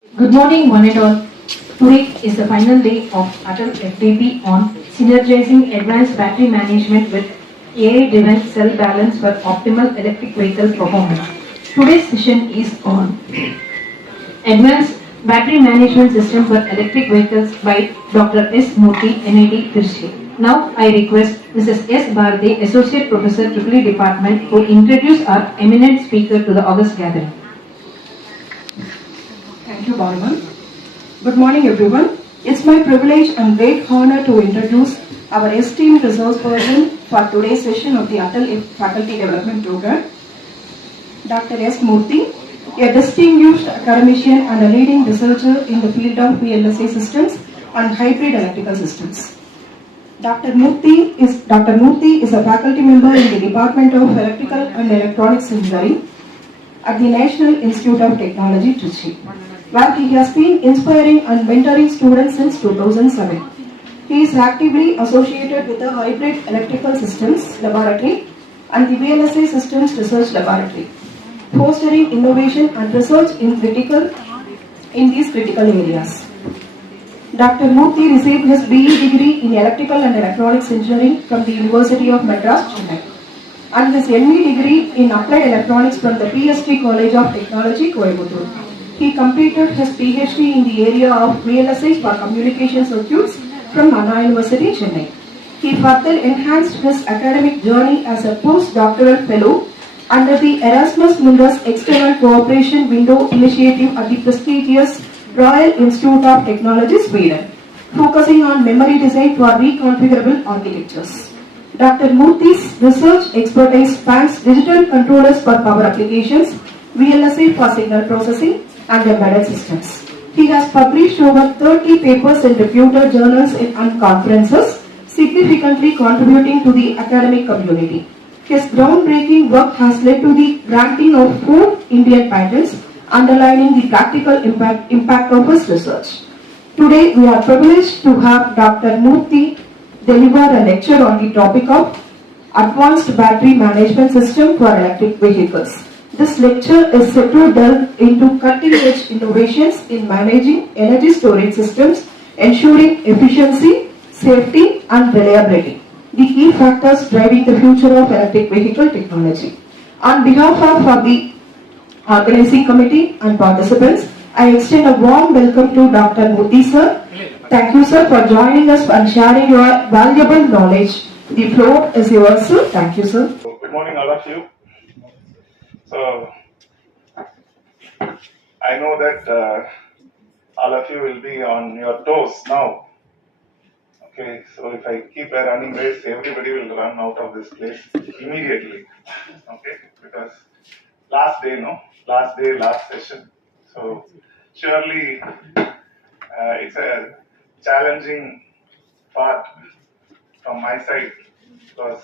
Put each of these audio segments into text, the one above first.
Good morning, one and all. Today is the final day of Atal Fdp on synergizing advanced battery management with AI-driven cell balance for optimal electric vehicle performance. Today's session is on Advanced Battery Management System for Electric Vehicles by Dr. S. Murthy, NIT, Trichy. Now I request Mrs. S. Bharati, Associate Professor, EEE Department, to introduce our eminent speaker to the August gathering. Thank you, Barman. Good morning, everyone. It's my privilege and great honor to introduce our esteemed resource person for today's session of the Atal Faculty Development Program, Dr. S. Murthy, a distinguished academician and a leading researcher in the field of VLSI systems and hybrid electrical systems. Dr. Murthy is a faculty member in the Department of Electrical and Electronics Engineering at the National Institute of Technology, Trichy, where he has been inspiring and mentoring students since 2007. He is actively associated with the Hybrid Electrical Systems Laboratory and the VLSI Systems Research Laboratory, fostering innovation and research in these critical areas. Dr. Murthy received his BE degree in Electrical and Electronics Engineering from the University of Madras, Chennai, and his ME degree in Applied Electronics from the PST College of Technology, Coimbatore. He completed his PhD in the area of VLSI for communication circuits from Anna University, Chennai. He further enhanced his academic journey as a postdoctoral fellow under the Erasmus Mundus External Cooperation Window Initiative at the prestigious Royal Institute of Technology, Sweden, focusing on memory design for reconfigurable architectures. Dr. Murthy's research expertise spans digital controllers for power applications, VLSI for signal processing, and embedded systems. He has published over 30 papers in reputed journals and conferences, significantly contributing to the academic community. His groundbreaking work has led to the granting of 4 Indian patents, underlining the practical impact of his research. Today, we are privileged to have Dr. Murthy deliver a lecture on the topic of Advanced Battery Management System for Electric Vehicles. This lecture is set to delve into cutting-edge innovations in managing energy storage systems, ensuring efficiency, safety, and reliability, the key factors driving the future of electric vehicle technology. On behalf of the organizing committee and participants, I extend a warm welcome to Dr. Murthy sir. Thank you, sir, for joining us and sharing your valuable knowledge. The floor is yours, sir. Thank you, sir. Good morning, all of you. So, I know that all of you will be on your toes now. Okay, so if I keep a running race, everybody will run out of this place immediately. Okay, because last day, last session. So, surely it's a challenging part from my side because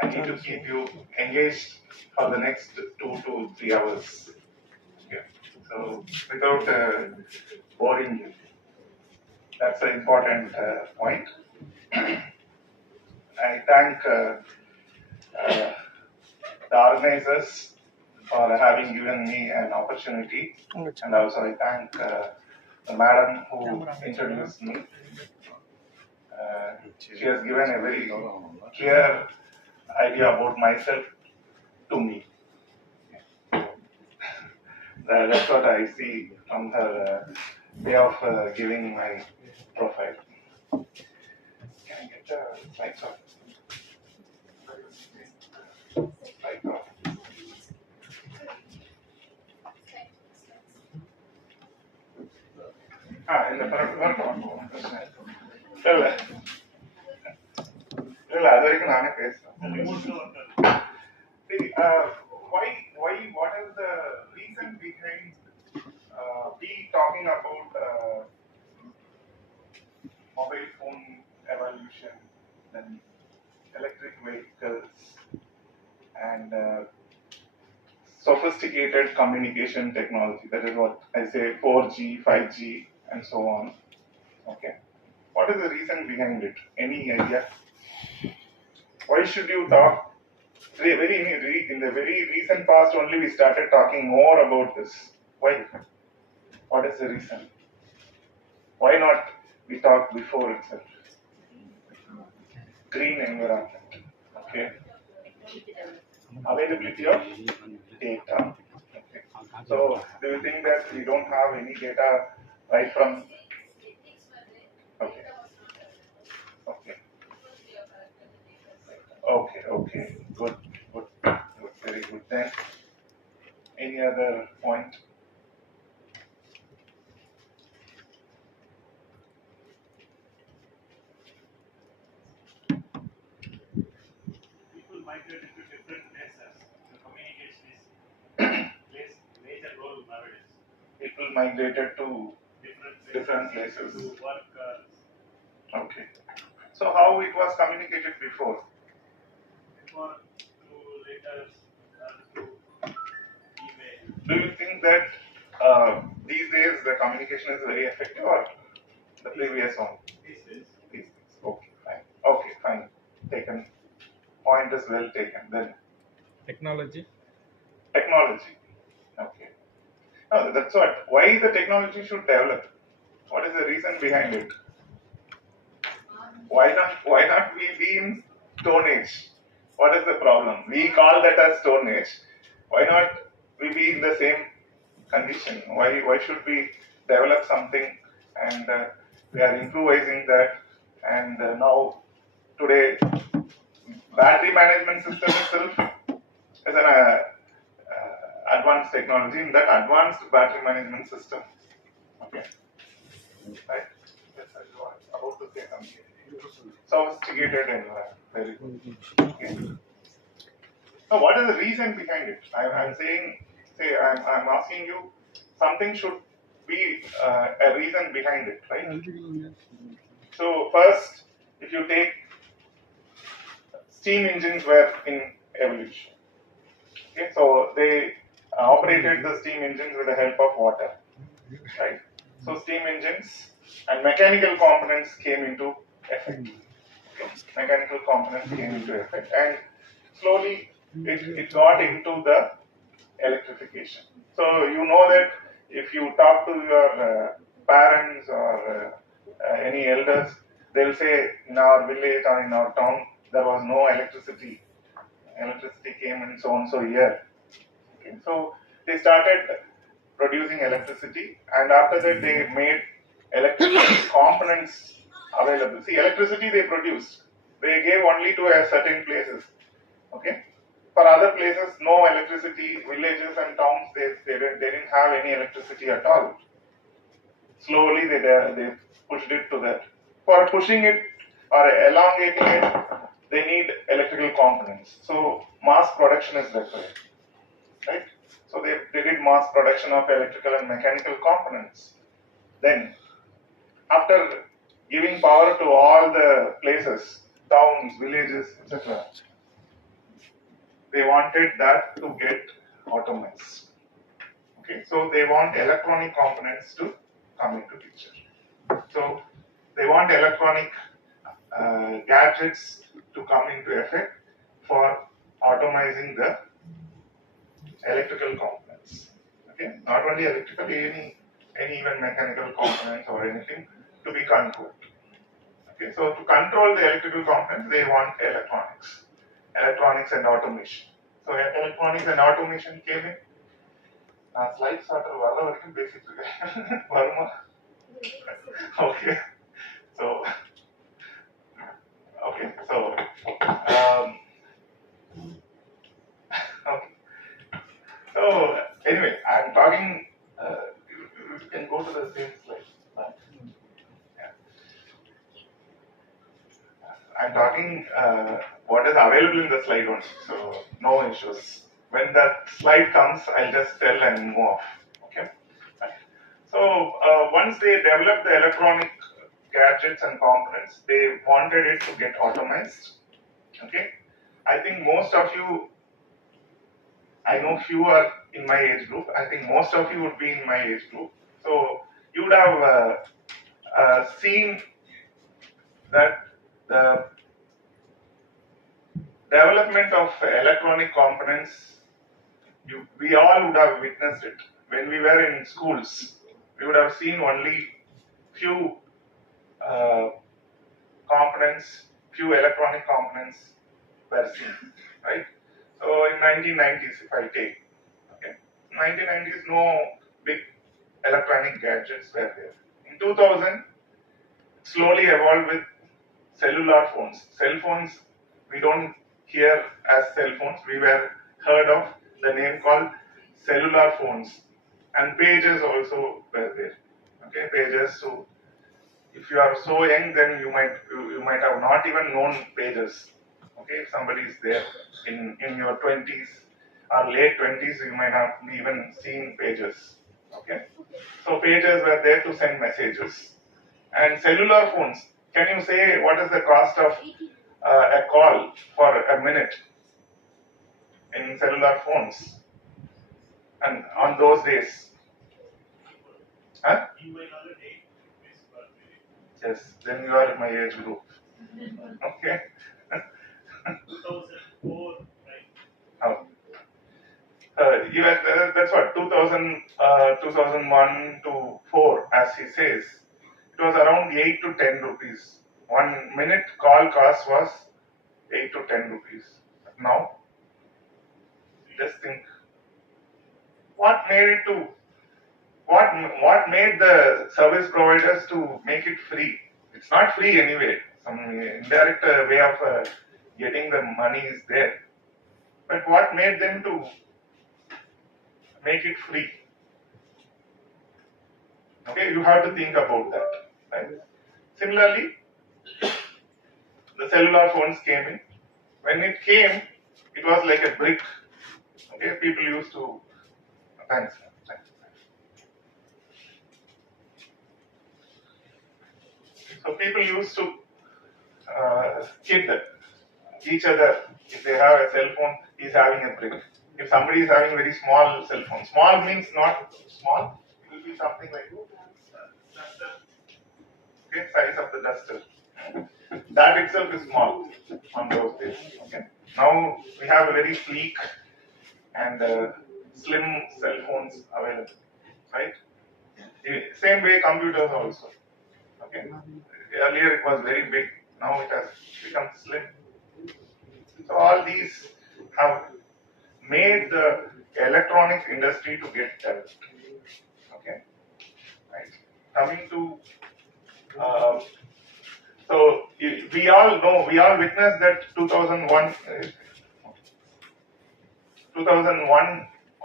I need to keep you engaged for the next 2 to 3 hours. Okay. So without boring you, that's an important point. I thank the organizers for having given me an opportunity, and also I thank the madam who introduced me. She has given a very clear idea about myself to me. That's what I see from her way of giving my profile. Can I get the slides off? Slides off. In the front இல்ல அது வரைக்கும் நானே பேசுறேன். See, what is the reason behind we talking about mobile phone evolution, then electric vehicles, and sophisticated communication technology? That is what I say, 4G, 5G, and so on. Okay. What is the reason behind it? Any idea? Why should you talk? In the very recent past only we started talking more about this. Why? What is the reason? Why not we talk before itself? Green environment. Okay. Availability of data. Okay. So, do you think that we don't have any data right from? Okay. Okay. Okay. Okay. Good. Good. Good. Very good. Then, any other point? People migrated to different places. The communication is plays major role nowadays. People migrated to different places. To work. Okay. So how it was communicated before? Before through letters and through email. Do you think that these days the communication is very effective or the previous one? These days. These days. Okay, fine. Okay, fine. Taken. Point is well taken. Then Technology. technology. Okay. No, that's what. Why the technology should develop? What is the reason behind it? Why not we be in Stone Age? What is the problem? We call that as Stone Age. Why not we be in the same condition? Why should we develop something and we are improvising that and now today battery management system itself is an advanced technology. In that advanced battery management system, okay, right? Yes, I was about to say something. Sophisticated environment. Very good. Okay. Now, what is the reason behind it? I'm saying, I'm asking you, something should be a reason behind it, right? So, first, if you take steam engines were in evolution. Okay, so they operated the steam engines with the help of water, right? So, steam engines and mechanical components came into effect. Mechanical components came into effect, and slowly it got into the electrification. So you know that if you talk to your parents or any elders, they'll say in our village or in our town there was no electricity. Electricity came in so and so year. Okay. So they started producing electricity, and after that they made electrical components available. See, electricity they produced, they gave only to a certain places. Okay. For other places, no electricity. Villages and towns, they didn't have any electricity at all. Slowly they pushed it to that. For pushing it or elongating it, they need electrical components. So mass production is required, right? So they did mass production of electrical and mechanical components. Then, after giving power to all the places, towns, villages, etc., they wanted that to get automized. Okay, so they want electronic components to come into picture. So they want electronic gadgets to come into effect for automizing the electrical components. Okay, not only electrical, any even mechanical components or anything to be controlled. Okay, so to control the electrical components, they want electronics and automation. So electronics and automation came in. Slides are very basic. Okay, so okay, so anyway, I'm talking. You can go to the same slide. Yeah. I'm talking what is available in the slide only, so no issues. When that slide comes, I'll just tell and move off. Okay. So once they developed the electronic gadgets and components, they wanted it to get automized. Okay. I think most of you, I know few are in my age group. I think most of you would be in my age group. So you would have seen that the development of electronic components, we all would have witnessed it when we were in schools. we would have seen only few uh, components, few electronic components were seen, right? So in 1990s, if I take, okay, 1990s, no big electronic gadgets were there. In 2000, slowly evolved with cellular phones. Cell phones, we don't hear as cell phones. We were heard of the name called cellular phones, and pages also were there. Okay, pages. So if you are so young, then you might have not even known pages. Okay, if somebody is there in your 20s or late 20s, you might not even seen pages. Okay, so pages were there to send messages. And cellular phones, can you say what is the cost of a call for a minute in cellular phones? And on those days, huh? Yes, then you are my age group. Okay. 2004, right? Oh. That's what 2000, 2001 to 4, as he says. It was around 8 to 10 rupees. 1 minute call cost was 8 to 10 rupees. Now, just think, what made it to what made the service providers to make it free? It's not free anyway. Some indirect way of getting the money is there. But what made them to make it free? Okay, you have to think about that. Right? Similarly, the cellular phones came in. When it came, it was like a brick. Okay, people used to. Thanks. So people used to kid each other. If they have a cell phone, he's having a brick. If somebody is having a very small cell phone, small means not small. It will be something like duster. Okay, size of the duster. That itself is small on those days. Okay. Now we have a very sleek and slim cell phones available, right? Same way computers also. Okay. Earlier it was very big. Now it has become slim. So all these have made the electronics industry to get developed. Okay. Right. Coming to so we all know, we all witnessed that 2001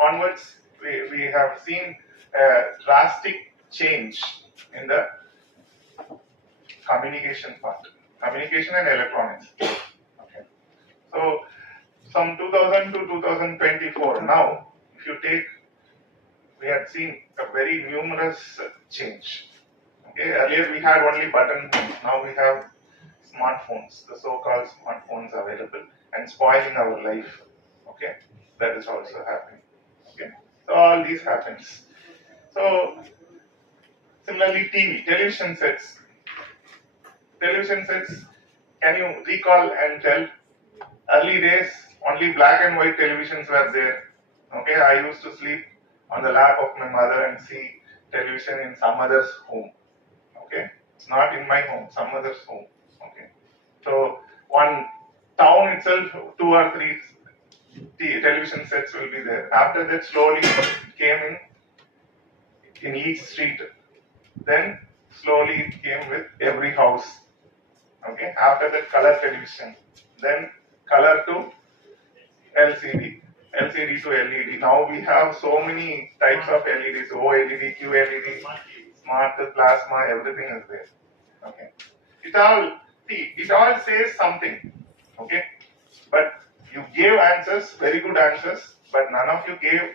onwards, we have seen a drastic change in the communication part, communication and electronics. Okay. So from 2000 to 2024, now, if you take, we had seen a very numerous change. Okay. Earlier we had only button phones, now we have smartphones, the so-called smartphones available and spoiling our life. Okay, that is also happening. Okay, so all these happens. So similarly, television sets. Television sets. Can you recall and tell? Early days, only black and white televisions were there. Okay, I used to sleep on the lap of my mother and see television in some other's home. Okay, it's not in my home, some other's home. Okay, so one town itself, 2 or 3 television sets will be there. After that, slowly it came in each street. Then slowly it came with every house. Okay. After that, color television. Then color to LCD. LCD to LED. Now we have so many types of LEDs. OLED, QLED, smart, plasma, everything is there. Okay. It all says something. Okay. But you gave answers, very good answers, but none of you gave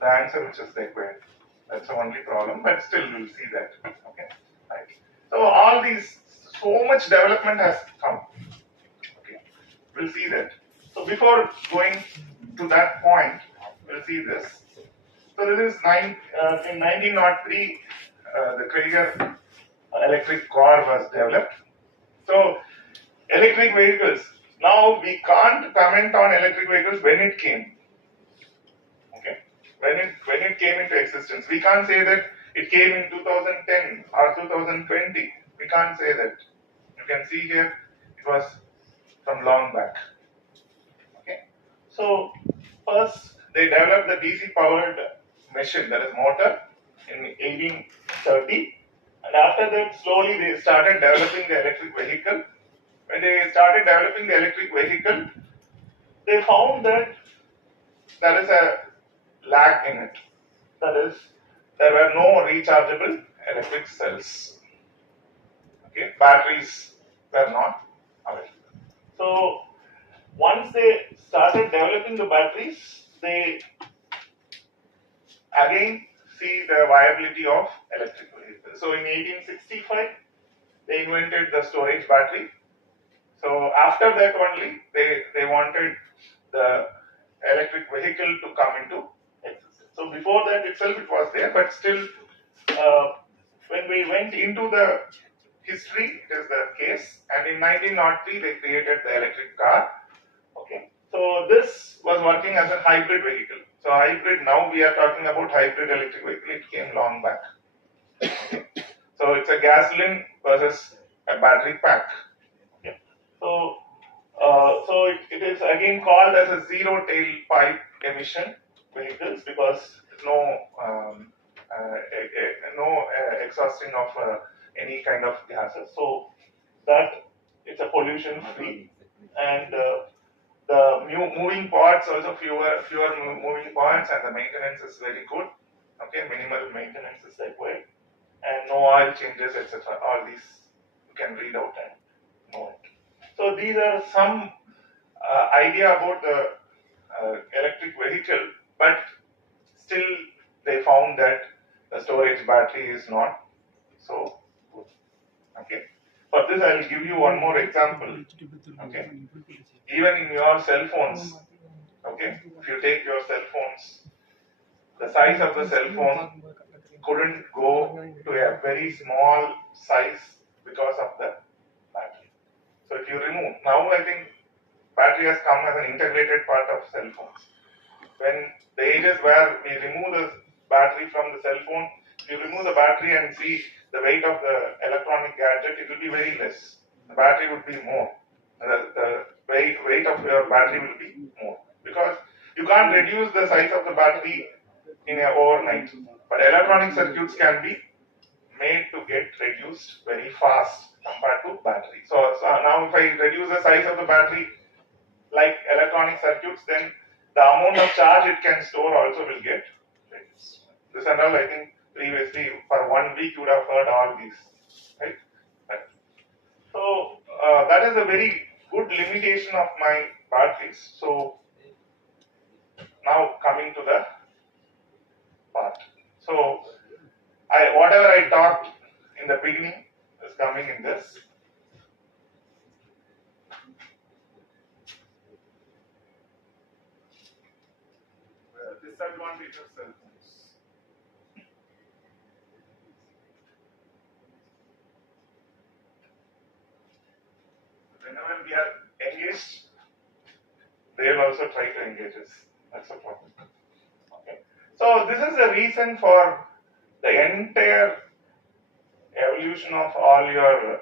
the answer which is required. That's the only problem, but still we'll see that. Okay. Right. So all these, so much development has come. Okay. We'll see that. So before going to that point, we'll see this. So this is in 1903, the Krieger electric car was developed. So electric vehicles. Now we can't comment on electric vehicles when it came. Okay, when it came into existence, we can't say that it came in 2010 or 2020. We can't say that. You can see here it was from long back. Okay. So first they developed the DC powered machine, that is motor, in 1830, and after that slowly they started developing the electric vehicle. When they started developing the electric vehicle, they found that there is a lag in it. That is, there were no rechargeable electric cells. Okay, batteries were not available. So once they started developing the batteries, they again see the viability of electric vehicles. So in 1865, they invented the storage battery. So after that only, they wanted the electric vehicle to come into existence. So before that itself it was there, but still when we went into the history, it is the case, and in 1903 they created the electric car. Okay, so this was working as a hybrid vehicle. So hybrid, now we are talking about hybrid electric vehicle, it came long back. So it's a gasoline versus a battery pack. Okay. So it is again called as a zero tailpipe emission vehicles because no exhausting of any kind of gases. So that it's a pollution free, and the moving parts also fewer moving parts, and the maintenance is very good. Okay, minimal maintenance is required, and no oil changes, etc. All these you can read out and know it. So these are some idea about the electric vehicle, but still they found that the storage battery is not so good. Okay. For this, I will give you one more example. Okay. Even in your cell phones, okay, if you take your cell phones, the size of the cell phone couldn't go to a very small size because of the battery. So if you remove, now I think battery has come as an integrated part of cell phones. When the ages where we remove the battery from the cell phone, if you remove the battery and see the weight of the electronic gadget, it will be very less. The battery would be more. The weight of your battery will be more, because you can't reduce the size of the battery in a overnight. But electronic circuits can be made to get reduced very fast compared to battery. So now if I reduce the size of the battery like electronic circuits, then the amount of charge it can store also will get reduced. This and all, I think previously for 1 week you would have heard all these, right? So that is a very good limitation of my batteries. So now coming to the part. So whatever I talked in the beginning is coming in this. Disadvantage of cell phones. Whenever we are engaged, they will also try to engage us. That's the problem. Okay. So this is the reason for the entire evolution of all your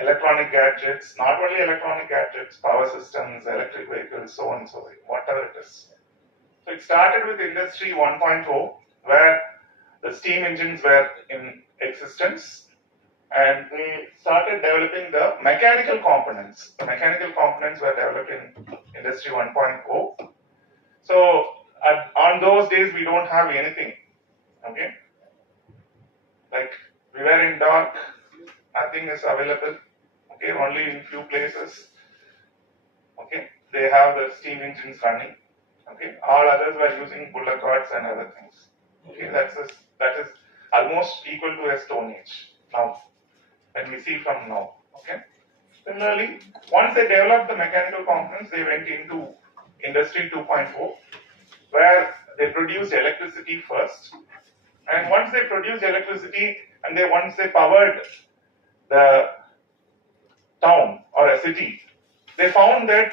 electronic gadgets, not only electronic gadgets, power systems, electric vehicles, so on and so forth, whatever it is. So it started with Industry 1.0, where the steam engines were in existence, and they started developing the mechanical components. The mechanical components were developed in Industry 1.0. So on those days, we don't have anything. Okay, like we were in dark, nothing is available. Okay, only in few places. Okay, they have the steam engines running. Okay, all others were using bullock carts and other things. Okay, that is almost equal to a Stone Age now, when we see from now. Okay. Similarly, once they developed the mechanical components, they went into Industry 2.0, where they produced electricity first. And once they produced electricity and once they powered the town or a city, they found that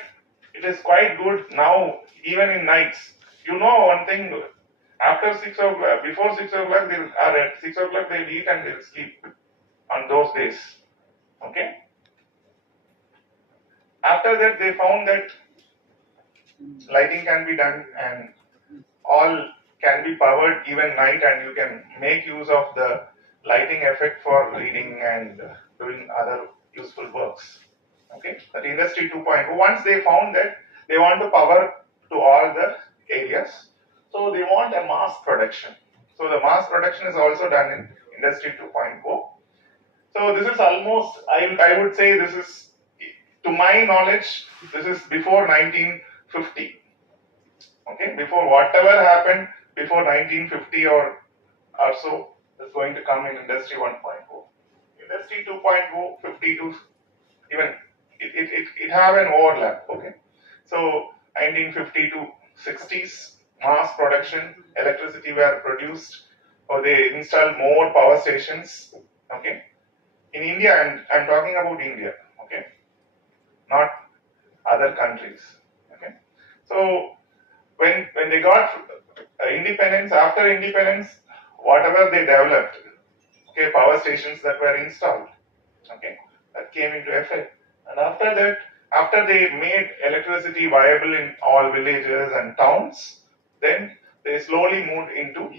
it is quite good now, even in nights. You know one thing, After 6 o'clock, before 6 o'clock, they are at 6 o'clock they'll eat and they'll sleep on those days. Okay. After that, they found that lighting can be done and all can be powered even night, and you can make use of the lighting effect for reading and doing other useful works. Okay, that industry 2.0. Once they found that they want to power to all the areas, so they want a mass production. So the mass production is also done in industry 2.0. So this is almost, I would say this is, to my knowledge, this is before 1950. Okay, before whatever happened before 1950 or so is going to come in industry 1.0. Industry 2.0, 50 to even it have an overlap. Okay, so 1950 to 60s mass production, electricity were produced, or they installed more power stations. Okay, in India, and I'm talking about India. Okay, not other countries. Okay, so when they got independence, after independence, whatever they developed, okay, power stations that were installed, okay, that came into effect. And after that, after they made electricity viable in all villages and towns, then they slowly moved into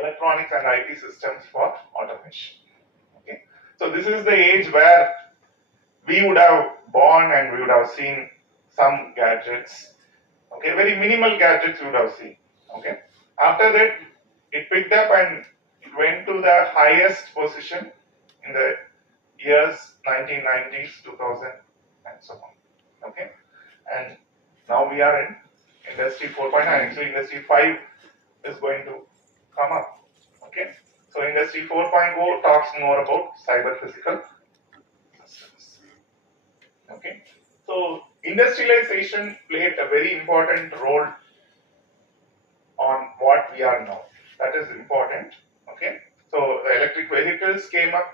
electronics and IT systems for automation. Okay, so this is the age where we would have born and we would have seen some gadgets. Okay, very minimal gadgets you would have seen. Okay, after that, it picked up and it went to the highest position in the years 1990s, 2000, and so on. Okay, and now we are in industry 4.9. Actually, industry 5 is going to come up. Okay, so industry 4.0 talks more about cyber physical systems. Okay, so industrialization played a very important role on what we are now. That is important. Okay, so the electric vehicles came up,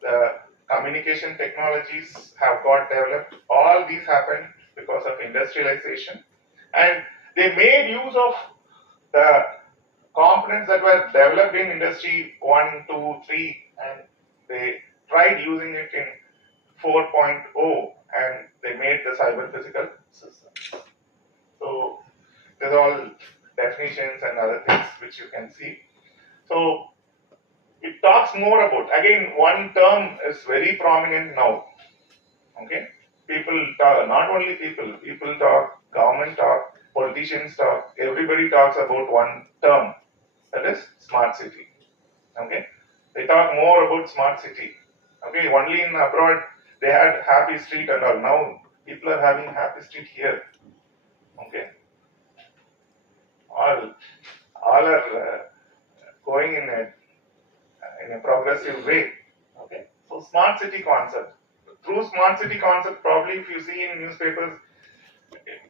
the communication technologies have got developed. All these happened because of industrialization, and they made use of the components that were developed in industry 1, 2, 3, and they tried using it in 4.0, and they made the cyber physical systems. So there's all definitions and other things which you can see. So it talks more about, again, one term is very prominent now. Okay, people talk, not only people talk, government talk, politicians talk, everybody talks about one term, that is smart city. Okay, they talk more about smart city. Okay, only in abroad they had happy street and all. Now people are having happy street here. Okay, all are going in a progressive way. Okay, so smart city concept. Through smart city concept, probably if you see in newspapers,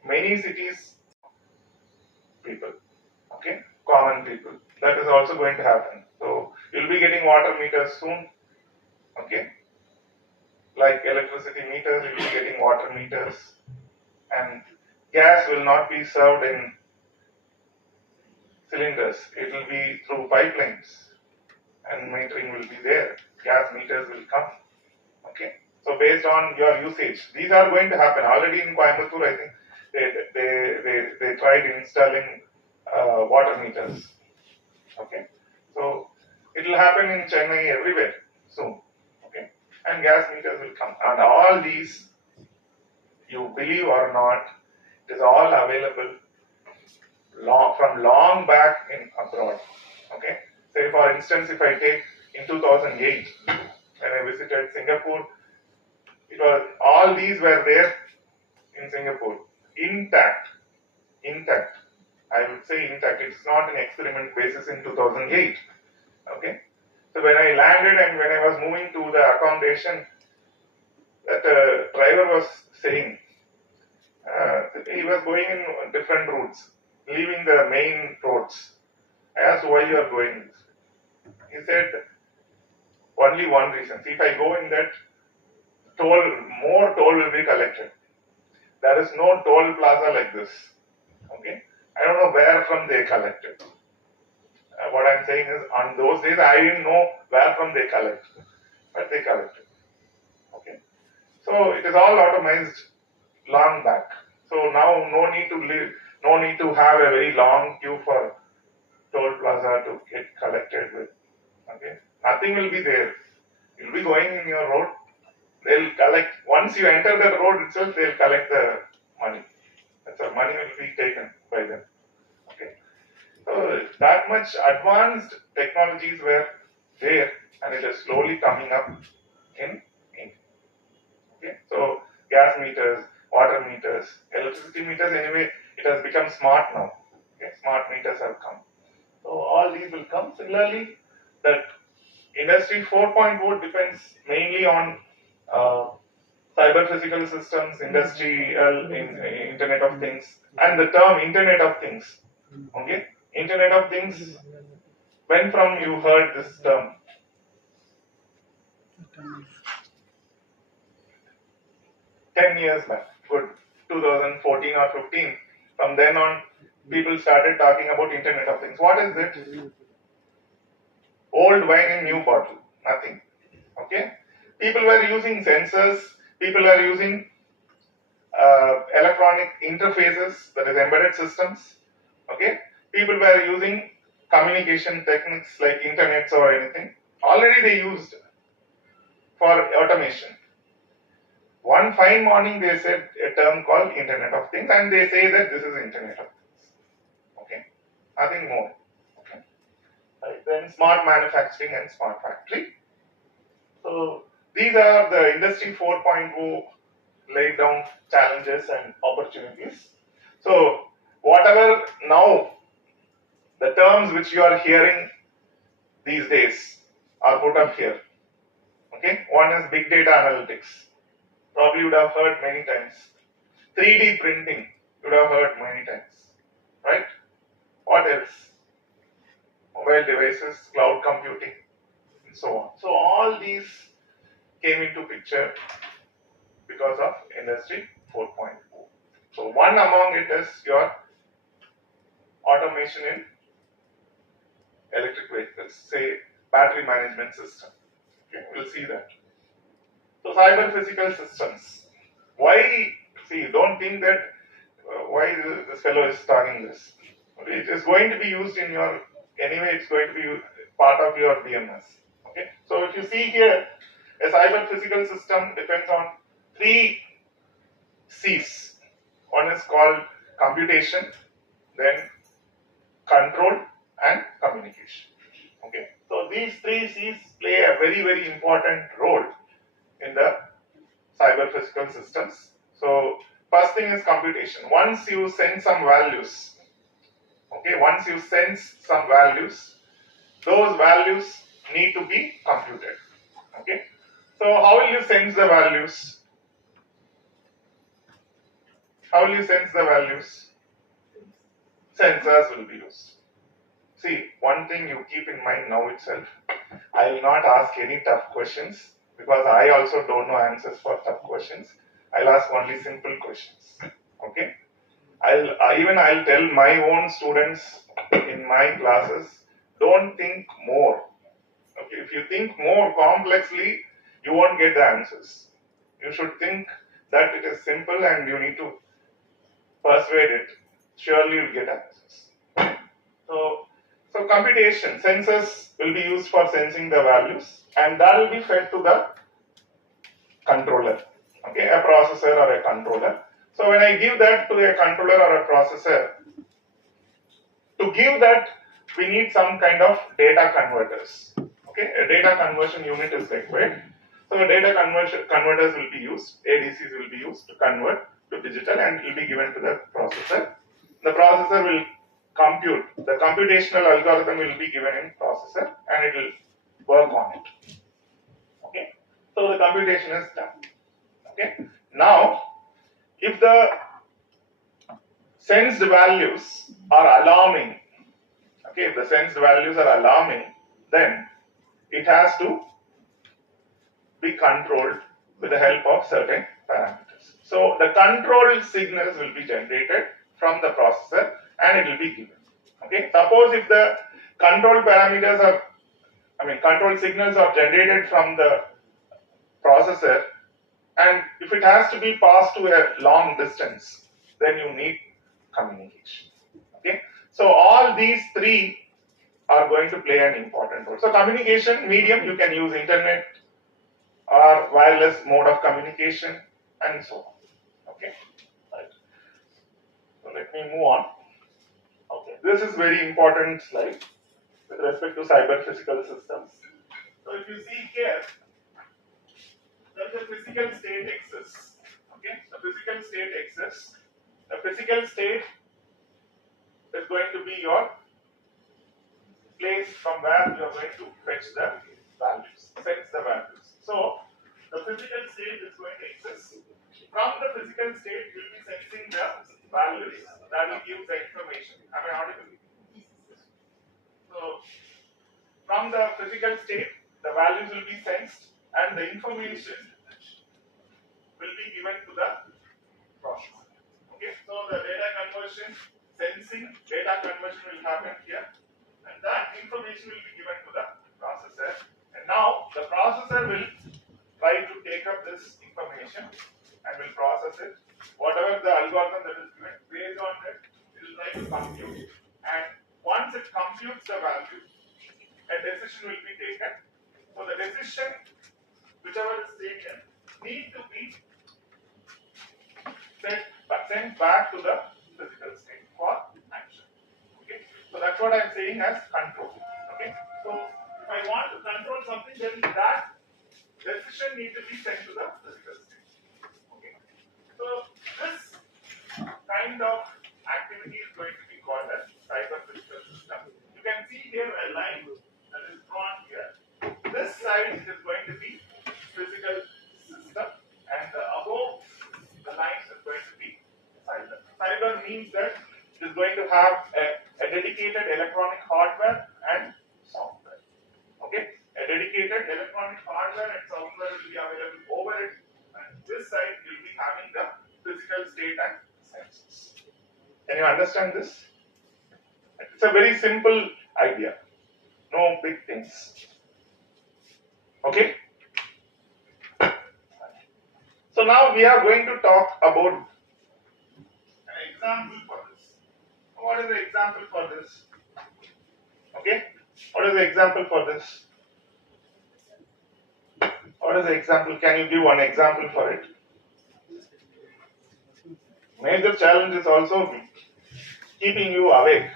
many cities people, okay, common people. That is also going to happen. So you'll be getting water meters soon. Okay, like electricity meters, you'll be getting water meters, and gas will not be served in cylinders. It will be through pipelines, and metering will be there. Gas meters will come. Okay, so based on your usage, these are going to happen. Already in Coimbatore, I think they tried installing water meters. Okay, so it will happen in Chennai everywhere soon. Okay, and gas meters will come, and all these, you believe or not, it is all available from long back in abroad. Okay, say for instance, if I take in 2008 when I visited Singapore, it was all these were there in Singapore, intact. I would say intact. It's not an experiment basis in 2008. Okay, so when I landed and when I was moving to the accommodation, that driver was saying he was going in different routes, leaving the main roads. I asked why you are going. He said only one reason. See, if I go in that, more toll will be collected. There is no toll plaza like this. Okay, I don't know where from they collected. What I'm saying is, on those days, I didn't know where from they collect, but they collected. Okay, so it is all automized long back. So now no need to live, no need to have a very long queue for toll plaza to get collected with. Okay, nothing will be there. You'll be going in your road. They'll collect once you enter the road itself. They'll collect the money. That's all. Money will be taken by them. Okay. So that much advanced technologies were there, and it is slowly coming up in India. Okay. So gas meters, water meters, electricity meters. Anyway, it has become smart now. Okay. Smart meters have come. So all these will come. Similarly, that Industry 4.0 depends mainly on cyber physical systems, industrial Internet of Things, and the term Internet of Things. Okay, Internet of Things. When from you heard this term? 10 years back. Good. 2014 or 15. From then on, people started talking about Internet of Things. What is it? Old wine in new bottle. Nothing. Okay. People were using sensors. People are using electronic interfaces, that is embedded systems. Okay, people were using communication techniques like internets or anything. Already they used for automation. One fine morning they said a term called Internet of Things, and they say that this is Internet of Things. Okay, nothing more. Okay, right. Then smart manufacturing and smart factory. So these are the Industry 4.0 laid down challenges and opportunities. So whatever now the terms which you are hearing these days are put up here. Okay, one is big data analytics. Probably you would have heard many times. 3D printing, you would have heard many times. Right? What else? Mobile devices, cloud computing, and so on. So all these came into picture because of Industry 4.0. So one among it is your automation in electric vehicles, say battery management system. Okay, we'll see that. So cyber physical systems. Why? See, don't think that why this fellow is talking this. Okay, it is going to be used in your, anyway it's going to be part of your BMS. Okay, so if you see here, a cyber physical system depends on 3 C's. One is called computation, then control and communication. Okay, so these 3 C's play a very, very important role in the cyber physical systems. So first thing is computation. Once you send some values, okay, once you sense some values, those values need to be computed. Okay, so how will you sense the values? How will you sense the values? Sensors will be used. See, one thing you keep in mind now itself, I will not ask any tough questions because I also don't know answers for tough questions. I'll ask only simple questions. Okay? I'll tell my own students in my classes, don't think more. Okay? If you think more complexly, you won't get the answers. You should think that it is simple and you need to persuade it. Surely you'll get answers. So computation, sensors will be used for sensing the values, and that will be fed to the controller, okay, a processor or a controller. So when I give that to a controller or a processor, to give that we need some kind of data converters. Okay, a data conversion unit is required. So data converters will be used, ADCs will be used to convert to digital, and it will be given to the processor. The processor will compute. The computational algorithm will be given in processor and it will work on it. Okay, so the computation is done. Okay, now if the sensed values are alarming, okay, if the sensed values are alarming, then it has to be controlled with the help of certain parameters. So the control signals will be generated from the processor and it will be given. Okay, suppose if the control parameters are, control signals are generated from the processor, and if it has to be passed to a long distance, then you need communication. Okay, so all these three are going to play an important role. So communication medium, you can use internet or wireless mode of communication and so on. Okay, right. So let me move on. Okay, this is very important slide with respect to cyber physical systems. So if you see here, there is a physical state exists. Okay, the physical state exists. The physical state is going to be your place from where you are going to fetch the values, sense the values. So the physical state is going to exist. From the physical state, you will be sensing the values that will give the information. Am I audible? So from the physical state, the values will be sensed and the information will be given to the processor. Okay, so the data conversion, sensing, data conversion will happen here, and that information will be given to the processor. And now the processor will try to take up this information and will process it. Whatever the algorithm that is given, based on that, it will try to compute. And once it computes the value, a decision will be taken. So the decision, whichever is taken, need to be sent back to the physical state for action. Okay, so that's what I'm saying as control. Okay, so if I want to control something, then that decision need to be sent to the physical state. Okay, so this kind of activity is going to be called as cyber physical system. You can see here a line that is drawn here. This side is going to be physical system, and above the line is going to be cyber. Cyber means that it is going to have a dedicated electronic hardware and software. Okay, a dedicated electronic hardware and software will be available over it, and this side will be having the physical state and sensors. Can you understand this? It's a very simple idea. No big things. Okay? So now we are going to talk about an example for this. What is the example for this? Okay? What is the example for this? What is the example? Can you give one example for it? Major challenge is also keeping you awake.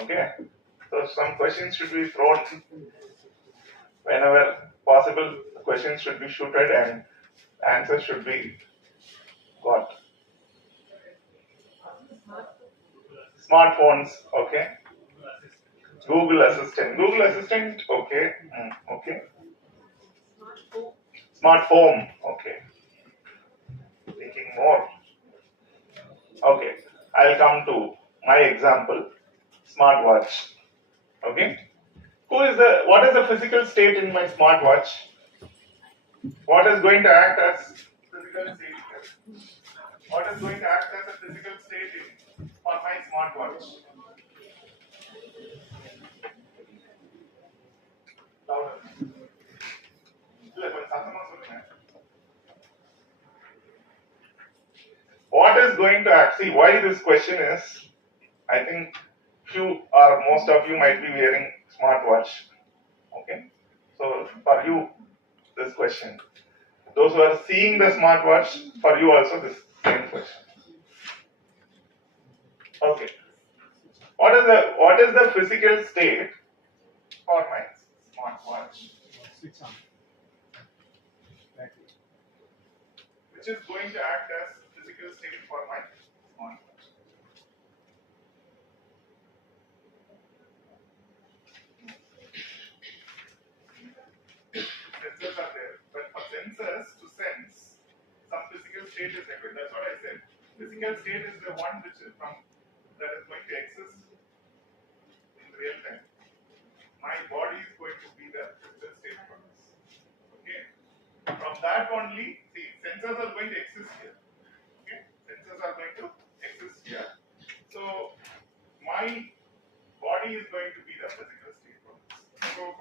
Okay? So some questions should be thrown whenever possible. Questions should be shooted and answers should be got. Smartphones, okay. Google Assistant. Google Assistant, okay. Okay. Smartphone, okay. Thinking more. Okay. I'll come to my example. Smartwatch. Okay. What is the physical state in my smartwatch? What is going to act as physical state here? What is going to act as a physical state for my smartwatch? Louder. What is going to act? See, why this question is, I think few or most of you might be wearing smartwatch. Okay, so for you, this question. Those who are seeing the smartwatch, for you also this same question. Okay, what is the physical state for my smartwatch? Switch on. Which is going to act as physical state for my smartwatch. Sensors are there, but for sensors to sense, some physical state is required. That's what I said. Physical state is the one which is that is going to exist in real time. My body is going to be the physical state for this. Okay. From that only, see, sensors are going to exist here. Okay. Sensors are going to exist here. So my body is going to be the physical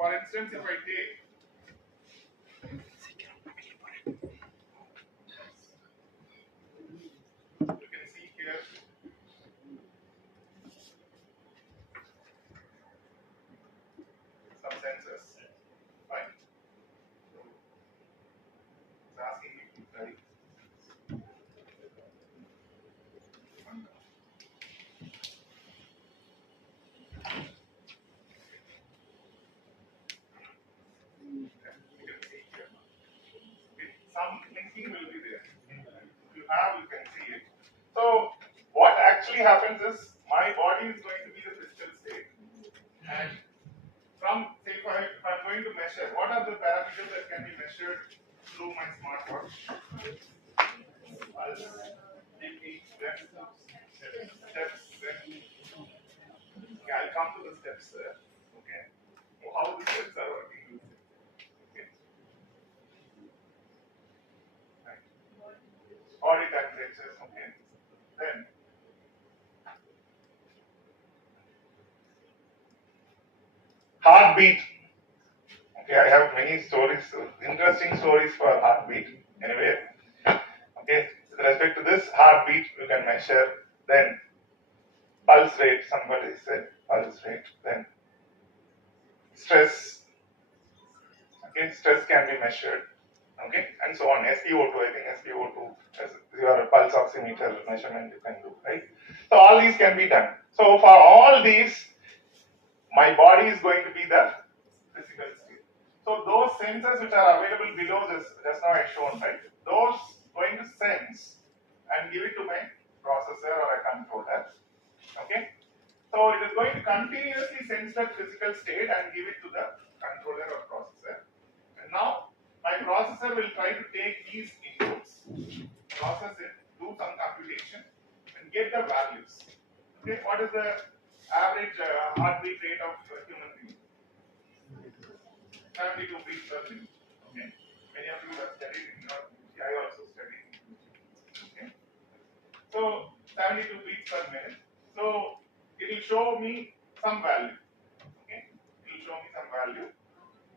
For instance, if I take you can see here some sensors, right? It's asking me to type. You can see here. Some linking will be there. If you have, you can see it. So what actually happens is my body is going to be the physical state, and from say if I'm going to measure, what are the parameters that can be measured through my smartwatch? Pulse, BP, steps, then okay, I'll come to the steps there. Okay, how the steps are working. Okay, right. Body temperatures. Okay, then heartbeat. Okay, I have many stories, interesting stories for heartbeat. Anyway, okay, with respect to this heartbeat, you can measure. Then pulse rate, somebody said pulse rate. Then stress. Okay, stress can be measured. Okay, and so on. SpO2, I think SpO2 is your pulse oximeter measurement you can do, right? So all these can be done. So for all these, my body is going to be the physical state. So those sensors which are available below this, just now I shown, right? Those going to sense and give it to my processor or a controller. Okay? So it is going to continuously sense that physical state and give it to the controller or processor. And now my processor will try to take these inputs, process it, do some computation, and get the values. Okay, what is the average heartbeat rate of a human being? 72 beats per minute. Okay, many of you have studied in your, I also studied. Okay, so 72 beats per minute. So it will show me some value. Okay, it will show me some value.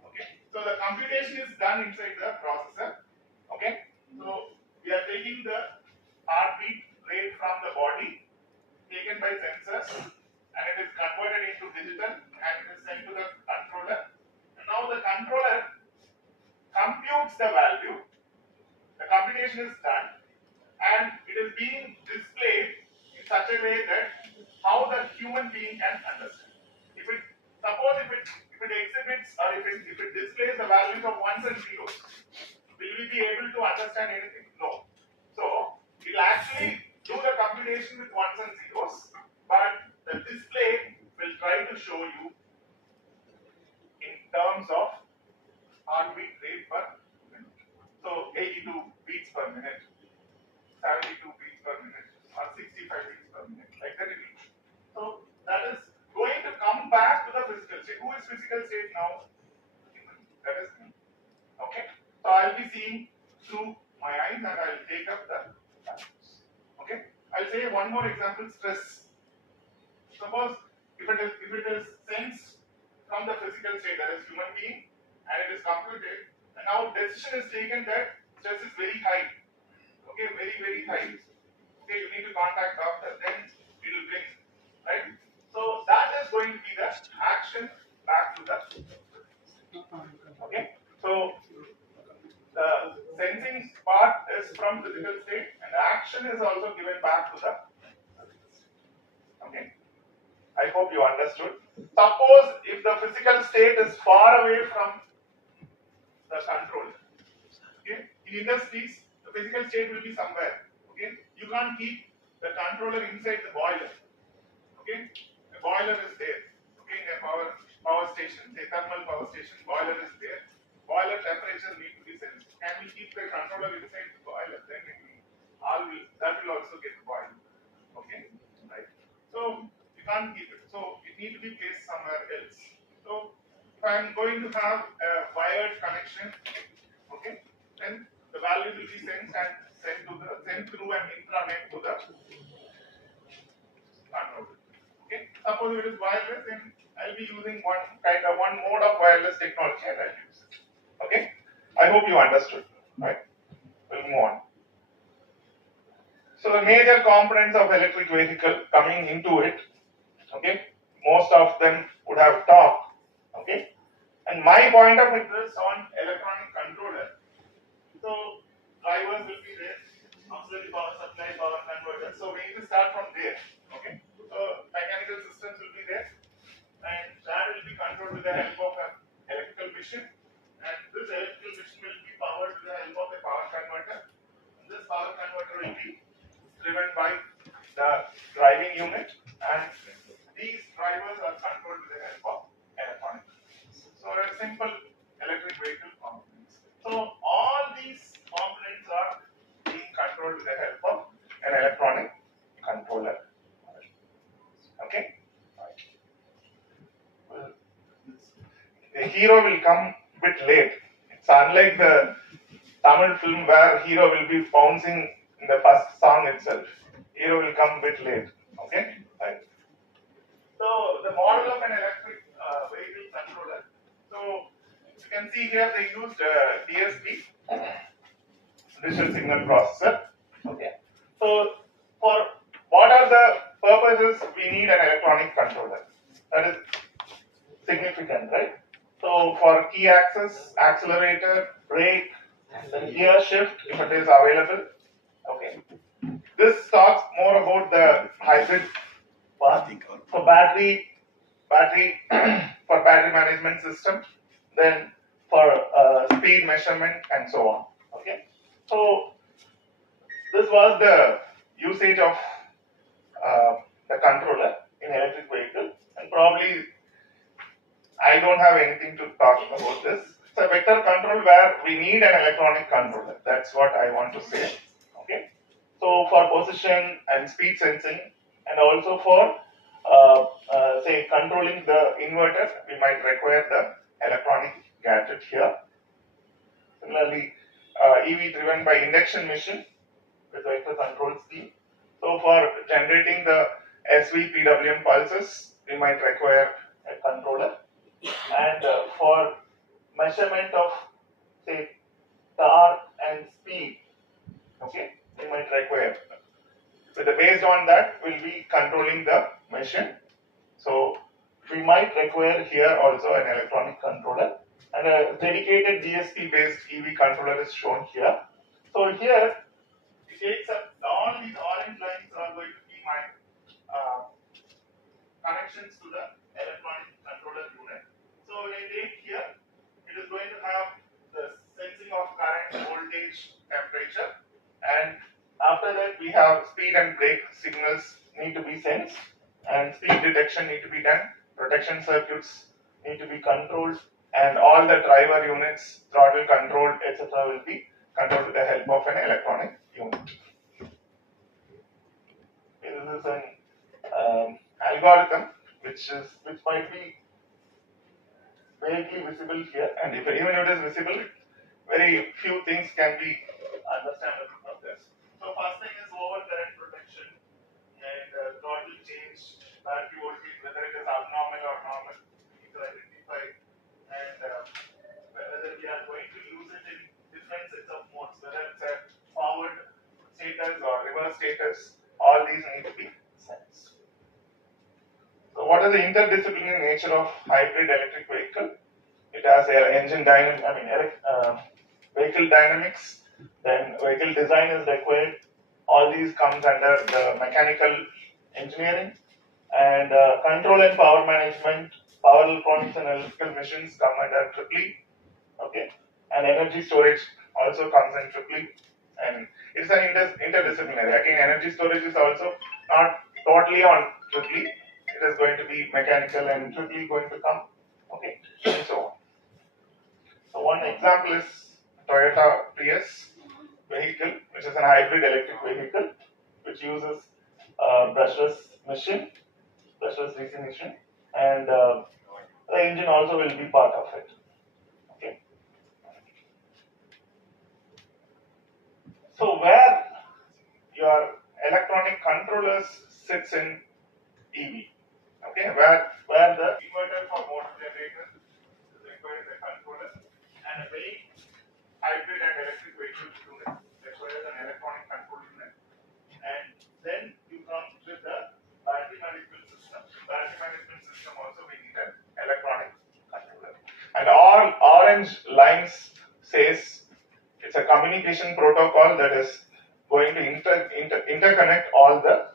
Okay, so the computation is done inside the processor. Okay, so we are taking the heartbeat rate from the body taken by sensors, and it is converted into digital and it is sent to the controller. And now the controller computes the value, the computation is done, and it is being displayed in such a way that how the human being can understand. If it suppose if it exhibits or if it displays the values of ones and zeros, will we be able to understand anything? No. So it will actually do the computation with ones and zeros, but the display will try to show you in terms of heartbeat rate per minute. So 82 beats per minute, 72 beats per minute, or 65 beats per minute, like that it will. So that is going to come back to the physical state. Who is physical state now? That is me. Okay. So I'll be seeing through my eyes and I'll take up the values. Okay. I'll say one more example, stress. Suppose if it is sensed from the physical state, that is human being, and it is computed, and now decision is taken that stress is very high. Okay, very, very high. Okay, you need to contact doctor, then it will bring, right? So that is going to be the action back to the. Okay, so the sensing part is from physical state, and action is also given back to the. Okay. I hope you understood. Suppose if the physical state is far away from the controller. Okay? In industries, the physical state will be somewhere. Okay? You can't keep the controller inside the boiler. Okay? The boiler is there. Okay? In a power station, say thermal power station, boiler is there. Boiler temperature need to be sensed. Can we keep the controller inside the boiler? Then that will also get boiled. Okay? Right? So you can't keep it. So it needs to be placed somewhere else. So if I am going to have a wired connection, okay, then the value will be sent and sent through an intranet to the controller. Okay. Suppose it is wireless, then I'll be using one mode of wireless technology and I'll use it. Okay? I hope you understood. Right? We'll move on. So the major components of electric vehicle coming into it, okay, most of them would have talked, okay, and my point of interest on electronic controller. So drivers will be there, auxiliary power supply, power converter. So we need to start from there, okay. So mechanical systems will be there, and that will be controlled with the help of an electrical machine, and this electrical machine will be powered with the help of a power converter. And this power converter will be driven by the driving unit, and these drivers are controlled with the help of electronics. So a simple electric vehicle components. So all these components are being controlled with the help of an electronic controller. Okay. Well, the hero will come a bit late. It's unlike the Tamil film where hero will be bouncing in the first song itself. Hero will come a bit late. Okay? Right. So the model of an electric vehicle controller. So you can see here they used DSP, digital signal processor. Okay. So for what are the purposes we need an electronic controller? That is significant, right? So for key access, accelerator, brake, then gear shift if it is available. Okay. This talks more about the hybrid part. So battery for battery management system, then for speed measurement and so on. Okay. So this was the usage of the controller in electric vehicle, and probably I don't have anything to talk about this. It's a vector control where we need an electronic controller. That's what I want to say. Okay. So for position and speed sensing, and also for say controlling the inverter, we might require the electronic gadget here. Similarly, EV driven by induction machine with vector control scheme. So for generating the SV PWM pulses, we might require a controller. And for measurement of say torque and speed, okay, we might require. Based on that, we'll be controlling the machine. So we might require here also an electronic controller, and a dedicated DSP based EV controller is shown here. So here it takes up all these orange lines are going to be my connections to the electronic controller unit. So when I take here, it is going to have the sensing of current, voltage, temperature, and after that we have speed and brake signals need to be sensed, and speed detection need to be done, protection circuits need to be controlled, and all the driver units, throttle control, etc. will be controlled with the help of an electronic unit. This is an algorithm which might be vaguely visible here, and even if it is visible, very few things can be understandable from this. So first thing is overcurrent protection and throttle change, battery voltage, whether it is abnormal or normal, we need to identify, and whether we are going to use it in different sets of modes, whether it's a forward status or reverse status, all these need to be sensed. So what is the interdisciplinary nature of hybrid electric vehicle? It has engine dynamic, vehicle dynamics, then vehicle design is required. All these comes under the mechanical engineering, and control and power management, power electronics and electrical machines come under EEE. Okay, and energy storage also comes in EEE, and it's an interdisciplinary. Again, energy storage is also not totally on EEE. It is going to be mechanical and EEE going to come. Okay, and so on. So one example is Toyota Prius vehicle, which is an hybrid electric vehicle, which uses brushless DC machine, and the engine also will be part of it. Okay. So where your electronic controllers sits in EV, okay, where the inverter unit requires an electronic control unit. And then you come with the battery management system. Battery management system also we need an electronic controller. And all orange lines says it's a communication protocol that is going to interconnect all the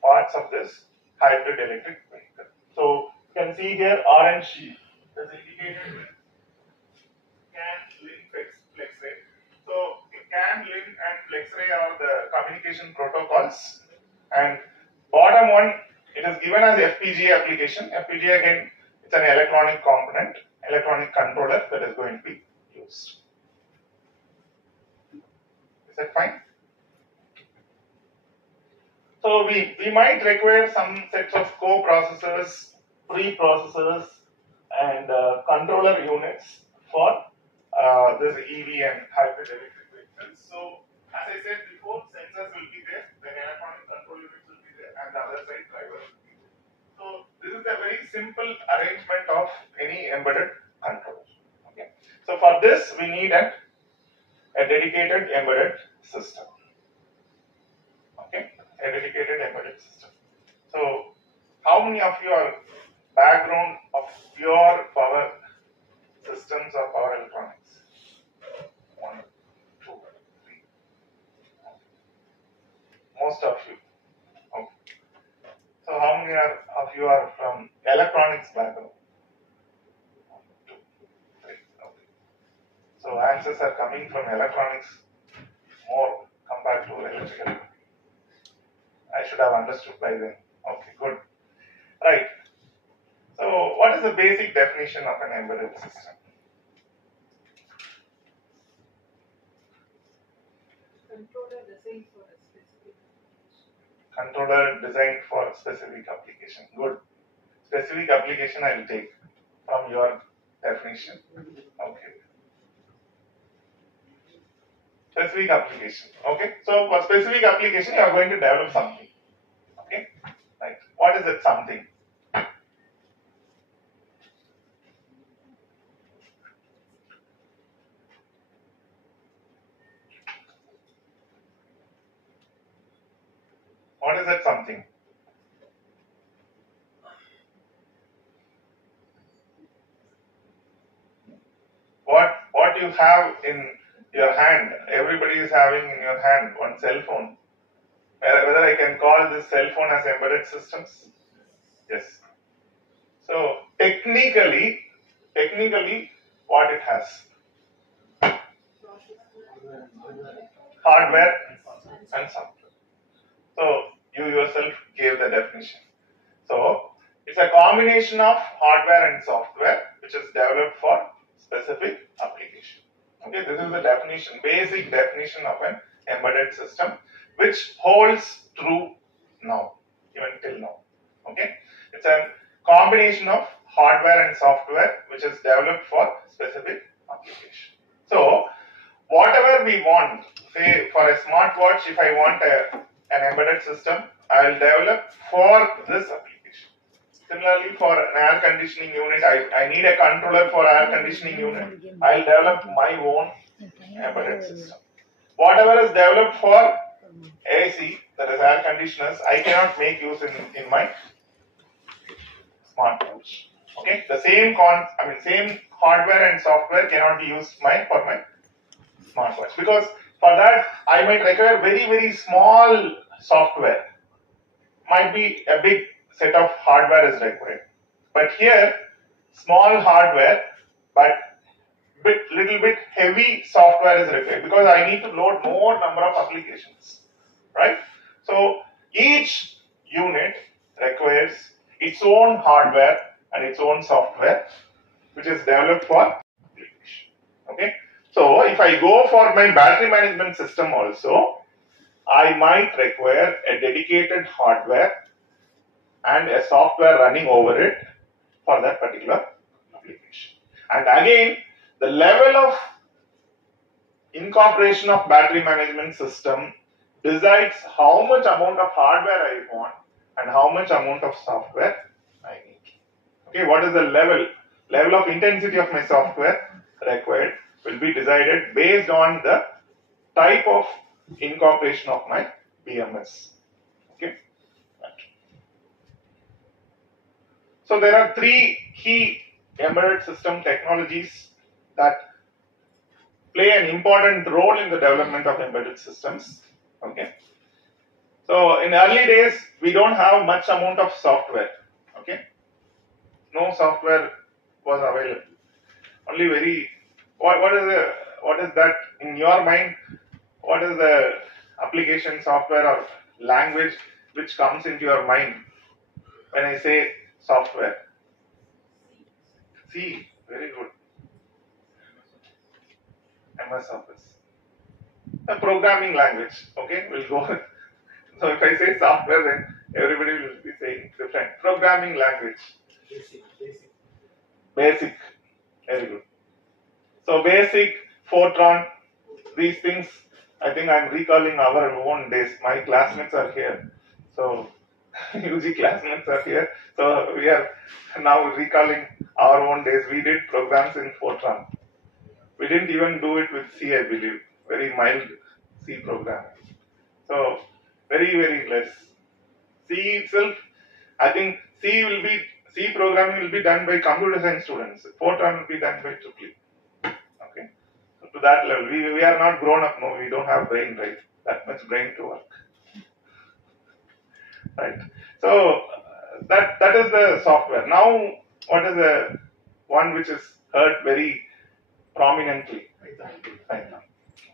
parts of this hybrid electric vehicle. So you can see here orange is indicated with CAN, link, FlexRay. So CAN, link and FlexRay are the communication protocols, and bottom one it is given as FPGA application. FPGA again it's an electronic component, electronic controller that is going to be used. Is that fine? So we might require some sets of co-processors, pre-processors, and controller units for this EV and hybrid electric vehicles. So as I said before, sensors will be there, then electronic control units will be there, and the other side drivers will be there. So this is a very simple arrangement of any embedded controller. Okay. So for this we need a dedicated embedded system. Okay, a dedicated embedded system. So, how many of you are background of pure power systems or power electronics? 1, 2, 3. Most of you. Okay. So, how many of you are from electronics background? 1, 2, 3. Okay. So, answers are coming from electronics more compared to electrical. I should have understood by then. Okay, good. Right. So, what is the basic definition of an embedded system? Controller designed for a specific application. Controller designed for specific application. Good. Specific application I will take from your definition. Okay. Specific application. Okay. So, for specific application, you are going to develop something. Okay. Right. What is that something? What is that something? What you have in your hand, everybody is having in your hand one cell phone. Whether I can call this cell phone as embedded systems? Yes. So technically, what it has? Hardware and software. So you yourself gave the definition. So it's a combination of hardware and software which is developed for specific application. Okay, this is the definition, basic definition of an embedded system, which holds true now, even till now. Okay, it's a combination of hardware and software which is developed for specific application. So whatever we want, say for a smartwatch, if I want an embedded system, I will develop for this application. Similarly, for an air conditioning unit, I need a controller for air conditioning unit. I will develop my own embedded system. Whatever is developed for AC, that is air conditioners, I cannot make use in my smartwatch. Okay, the same hardware and software cannot be used for my smartwatch, because for that I might require very small software. Might be a big set of hardware is required, but here small hardware but little bit heavy software is required, because I need to load more number of applications, right? So each unit requires its own hardware and its own software which is developed for application. Okay, so if I go for my battery management system also, I might require a dedicated hardware and a software running over it for that particular application. And again, the level of incorporation of battery management system decides how much amount of hardware I want and how much amount of software I need. Okay, what is the level of intensity of my software required will be decided based on the type of incorporation of my BMS. Okay. So there are three key embedded system technologies that play an important role in the development of embedded systems. Okay. So in early days, we don't have much amount of software. Okay. No software was available. Only very what is that in your mind? What is the application software or language which comes into your mind when I say software? C. Very good. MS Office. A programming language. Okay, we'll go. So if I say software, then everybody will be saying different. Programming language. Basic. Very good. So basic, Fortran, these things, I think I'm recalling our own days. My classmates are here. So UG classmates are here. So we are now recalling our own days. We did programs in Fortran. We didn't even do it with C, I believe. Very mild C programming. So very, very less. C itself, I think C programming will be done by computer science students. Fortran will be done by Triple. Okay. So to that level, we are not grown up. No, we don't have brain, right? That much brain to work. Right. So that is the software. Now, what is the one which is heard very prominently? Python.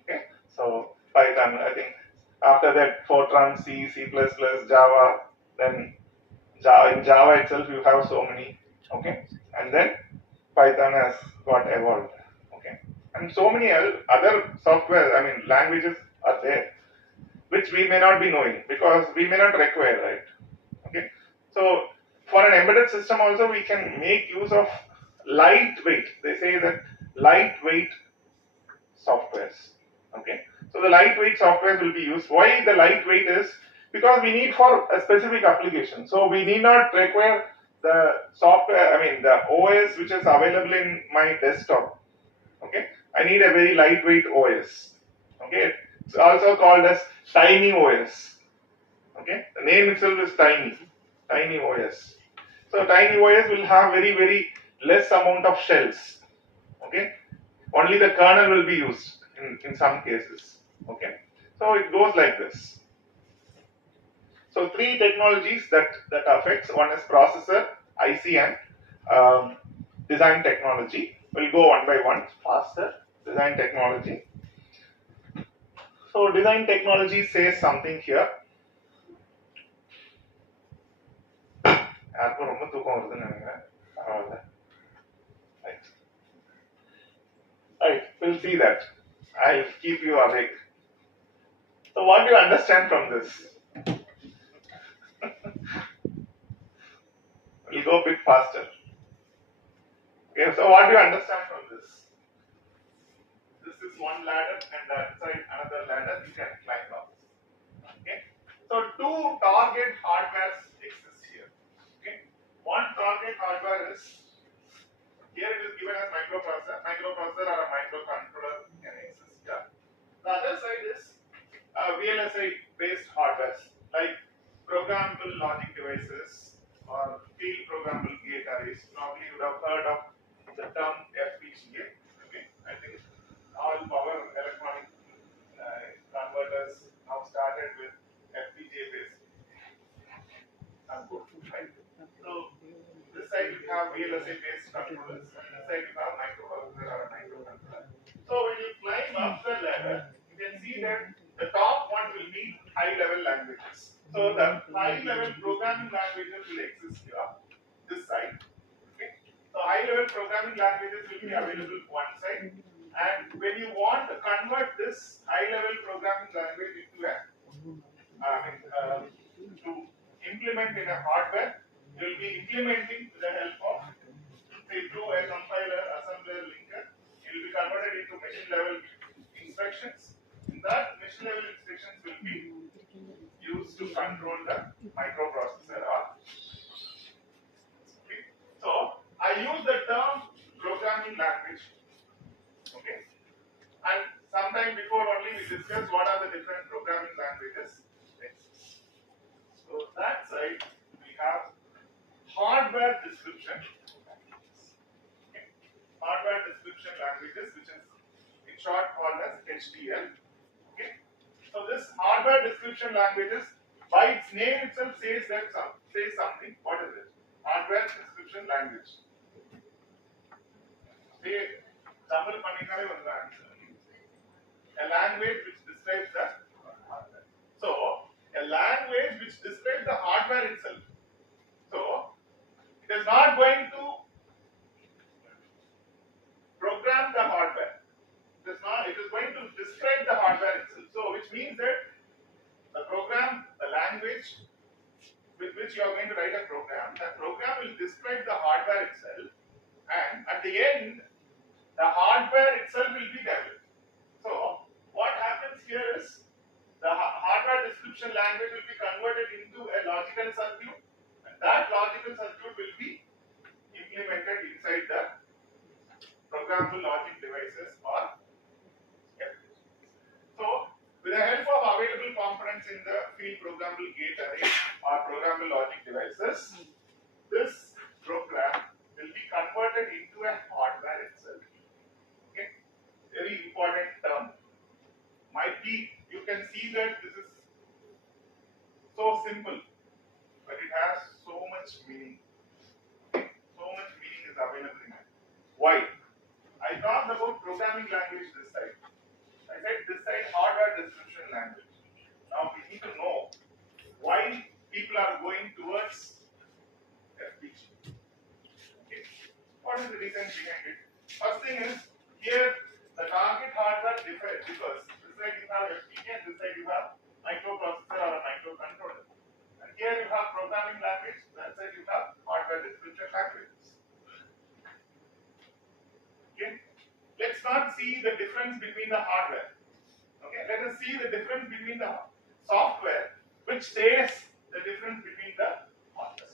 Okay. So Python, I think after that Fortran, C, C++, Java, then Java. In Java itself, you have so many. Okay. And then Python has got evolved. Okay. And so many other software, I mean, languages are there, which we may not be knowing because we may not require, right? Okay. So for an embedded system also, we can make use of lightweight. They say that lightweight softwares. Okay. So the lightweight softwares will be used. Why the lightweight is? Because we need for a specific application. So we need not require the software, I mean the OS which is available in my desktop. Okay. I need a very lightweight OS. Okay. It's also called as tiny OS. Okay. The name itself is tiny OS. So tiny OS will have very, very less amount of shells. Okay. Only the kernel will be used in some cases. Okay. So it goes like this. So three technologies that affects. One is processor, IC, and design technology. We'll go one by one faster. Design technology. So design technology says something here. Right, we'll see that. I'll keep you awake. So what do you understand from this? We'll go a bit faster. Okay, so what do you understand from this? This is one ladder and that side another ladder you can climb up. Okay, so two target hardwares exist here. Okay, one target hardware is here it is given as microprocessor or a microcontroller can exist here. The other side is VLSI based hardwares like programmable logic devices or field programmable gate arrays. Probably you would have heard of the term FPGA. Okay, I think all power electronic converters now started with FPGA based. Right? So this side you have VLSI based controllers, and this side you have microprocessor or a microcontroller. So when you climb up the ladder, you can see that the top one will be high level languages. So the high level programming languages will exist here, this side. Okay. So high level programming languages will be available one side. And when you want to convert this high level programming language into to implement in a hardware, you will be implementing with the help of, say, through a compiler, assembler, linker. It will be converted into machine level instructions. In that, machine level instructions will be used to control the microprocessor. Okay. So I use the term programming language. Okay. And sometime before only we discussed what are the different programming languages. So that side we have hardware description. Okay. Hardware description languages, which is in short called as HDL. Okay. So this hardware description languages, by its name itself says something. What is it? Hardware description language. Say, example பண்ணினாலே வந்து answer. A language which describes the hardware. So, a language which describes the hardware itself. So, it is not going to program the hardware. It is going to describe the hardware itself. So, which means that the program, the language with which you are going to write a program, that program will describe the hardware itself, and at the end, the hardware itself will be developed. So, what happens here is the hardware description language will be converted into a logical circuit, and that logical circuit will be implemented inside the programmable logic devices or so, with the help of available components in the field programmable gate array or programmable logic devices, this program will be converted into a hardware itself. Okay, very important term. Might be you can see that this is so simple, but it has so much meaning. So much meaning is available in it. Why? I talked about programming language this side. I said this side hardware description language. Now we need to know why people are going towards FPG. Okay. What is the reason behind it? First thing is here the target hardware differs because this side you have FPG and this side you have microprocessor or a microcontroller. And here you have programming language, that side you have hardware description languages. Okay. Let's not see the difference between the hardware. Okay, let us see the difference between the software, which says the difference between the hardware.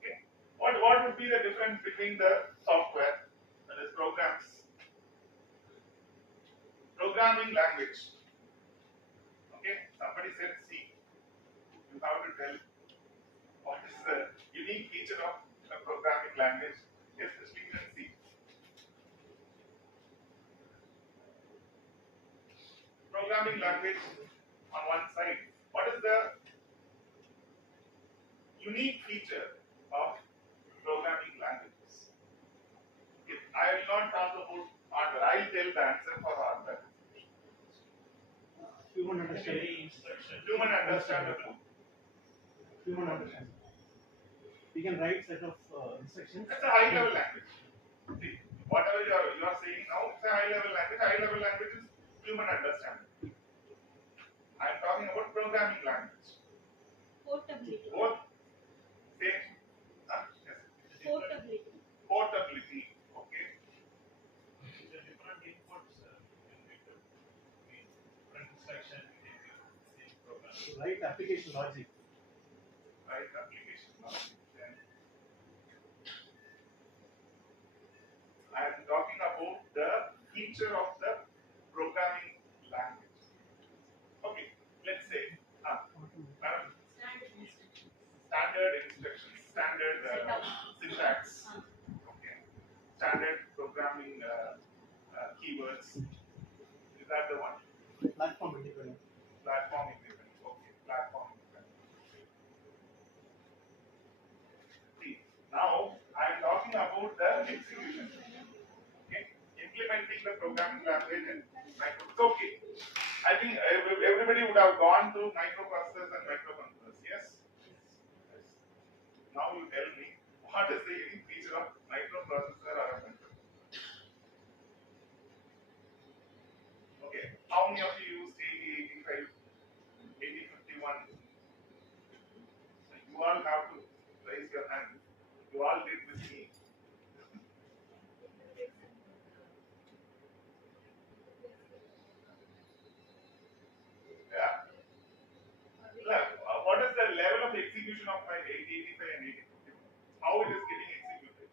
Okay, what would be the difference between the software, that is programming language? Okay, somebody said C. You have to tell what is the unique feature of a programming language, especially in C. Programming language on one side. What is the unique feature of programming languages? If I will not talk about hardware, I will tell the answer for hardware. Human understanding. Human understandable. Human understanding. We can write set of instructions. It's a high level language. See, whatever you are saying now, it's a high level language. High level language is human understanding. I am talking about programming language. Portability. Both same. Yes. Portability. Portability. Okay. The different inputs different instruction in the program. Write application logic. Right, application logic. Then I am talking about the feature of the programming language. Okay, let's say standard instructions, standard syntax, okay, standard programming keywords. Is that the one? Platform independent. Platform independent. Okay, platform independent. See, now I am talking about the execution. Okay, implementing the programming language in micro. Okay, I think everybody would have gone through microprocessors and microcontrollers. Yes. Now you tell me what is the unique feature of microprocessor or a microcontroller? Okay, how many of you use 8085, 8051? So you all have to raise your hand. You all did with me. Yeah. What is the level of execution of my 8085 and 8051? How it is getting executed?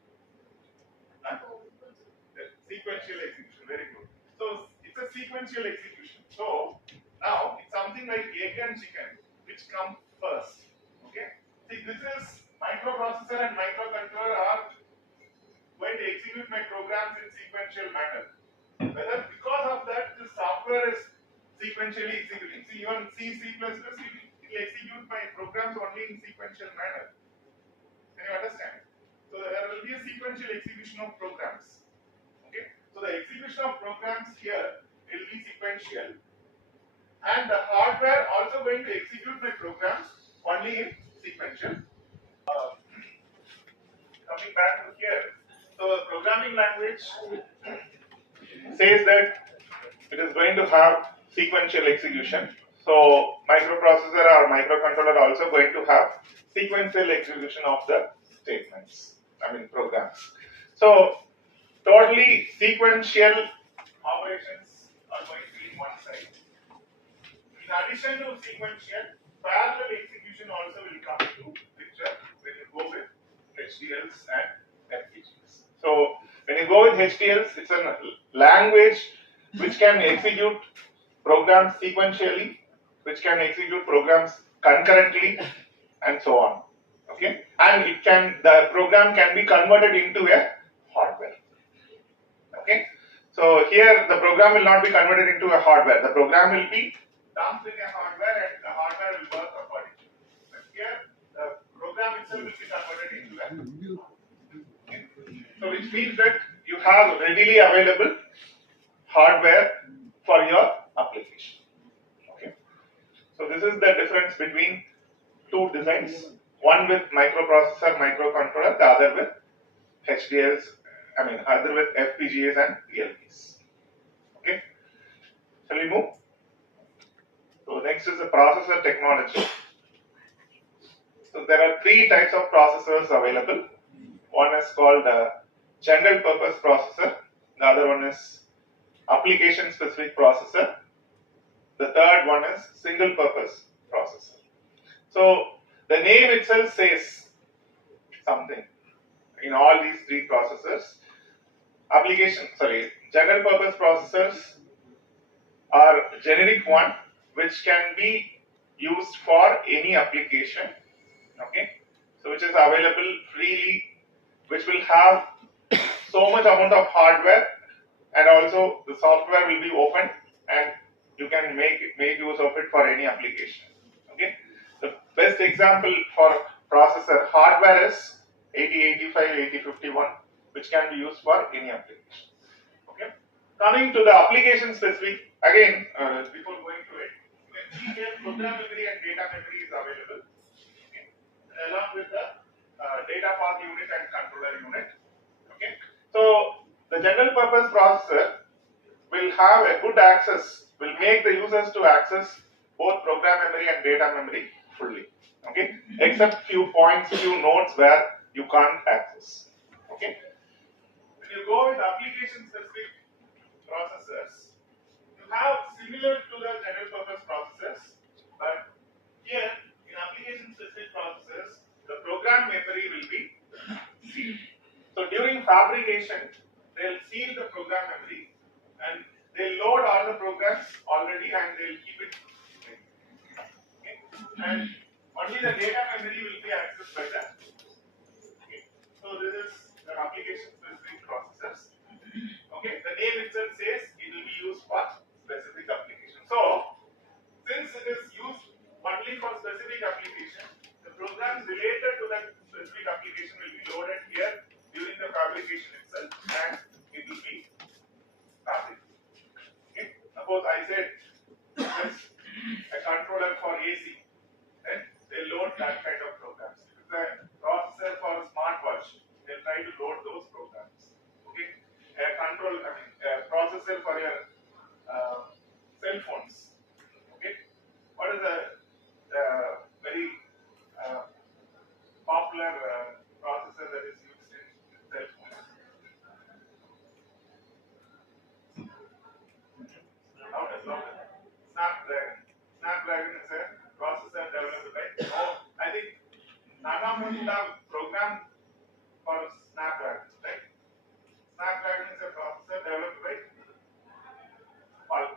Huh? The sequential execution, very good. So it's a sequential execution. So now it's something like egg and chicken, which come first. Okay. See, this is microprocessor and microcontroller are going to execute my programs in sequential manner. Whether because of that the software is sequentially executing. See, even C, C++, it will execute my programs only in sequential manner. Can you understand? So there will be a sequential execution of programs. Okay. So the execution of programs here will be sequential, and the hardware also going to execute my programs only in sequential. Coming back to here, so the programming language says that it is going to have sequential execution. So microprocessor or microcontroller also going to have sequential execution of the statements, programs. So totally sequential operations are going to be in one side. In addition to sequential, parallel execution also will come into picture when you go with HDLs and FPGAs. So when you go with HDLs, it's a language which can execute programs sequentially, which can execute programs concurrently, and so on. Okay, and the program can be converted into a hardware. Okay, so here the program will not be converted into a hardware. The program will be dumped in a hardware, and the hardware will work accordingly. But here the program itself will be converted into a hardware. Okay? So which means that you have readily available hardware for your application. Okay, so this is the difference between two designs, one with microprocessor, microcontroller, the other with HDLs, other with FPGAs and PLCs. Okay, shall we move? So next is the processor technology. So there are three types of processors available. One is called general purpose processor, the other one is application specific processor, the third one is single purpose processor. So the name itself says something. In all these three processors, general purpose processors are generic one which can be used for any application. Okay, so which is available freely, which will have so much amount of hardware, and also the software will be open and you can make use of it for any application. Okay, the best example for processor hardware is 8085, 8051, which can be used for any application. Okay, coming to the application specific, again before going to it, you can see here program memory and data memory is available. Okay, along with the data path unit and controller unit. Okay, so the general purpose processor will have a good access, will make the users to access both program memory and data memory fully. Okay, except few points, few nodes where you can't access. Okay, when you go with application specific processors, you have similar to the general purpose processors, but here in application specific processors, the program memory will be sealed. So during fabrication, they'll seal the program memory and they'll load all the programs already and they'll keep it. Okay. And only the data memory will be accessed by that. Okay. So this is the application specific processors. Okay. The name itself says it will be used for specific application. So since it is used only for specific application, the programs related to that specific application will be loaded here during the fabrication itself, and it will be fabricated. Okay. Suppose I said this a controller for AC, then they load that kind of programs. If it's a processor for a smartwatch, they'll try to load those programs. Okay. A processor for your cell phones. Okay. What is a very popular processor that is used in cell phones? Snapdragon. Snapdragon is a processor developed by. I think none of us would have programmed for Snapdragon, right? Snapdragon is a processor developed by Qualcomm.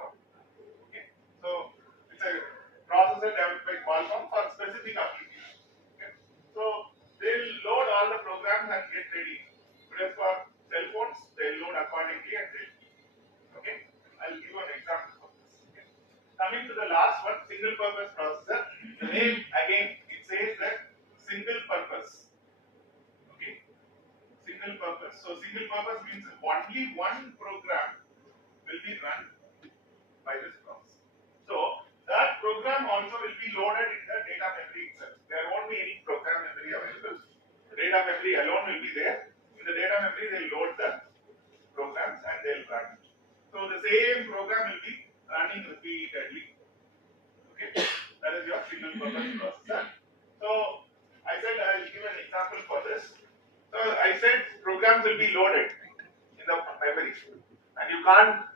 Coming to the last one, single purpose processor. The name again, it says that single purpose. Okay, single purpose. So single purpose means only one program will be run by this process. So that program also will be loaded in the data memory itself. There won't be any program memory available. The data memory alone will be there. In the data memory, they'll load the programs and they'll run it. So the same program will be running repeatedly. Okay, that is your single purpose processor. So I said I will give an example for this. So I said programs will be loaded in the memory, and you can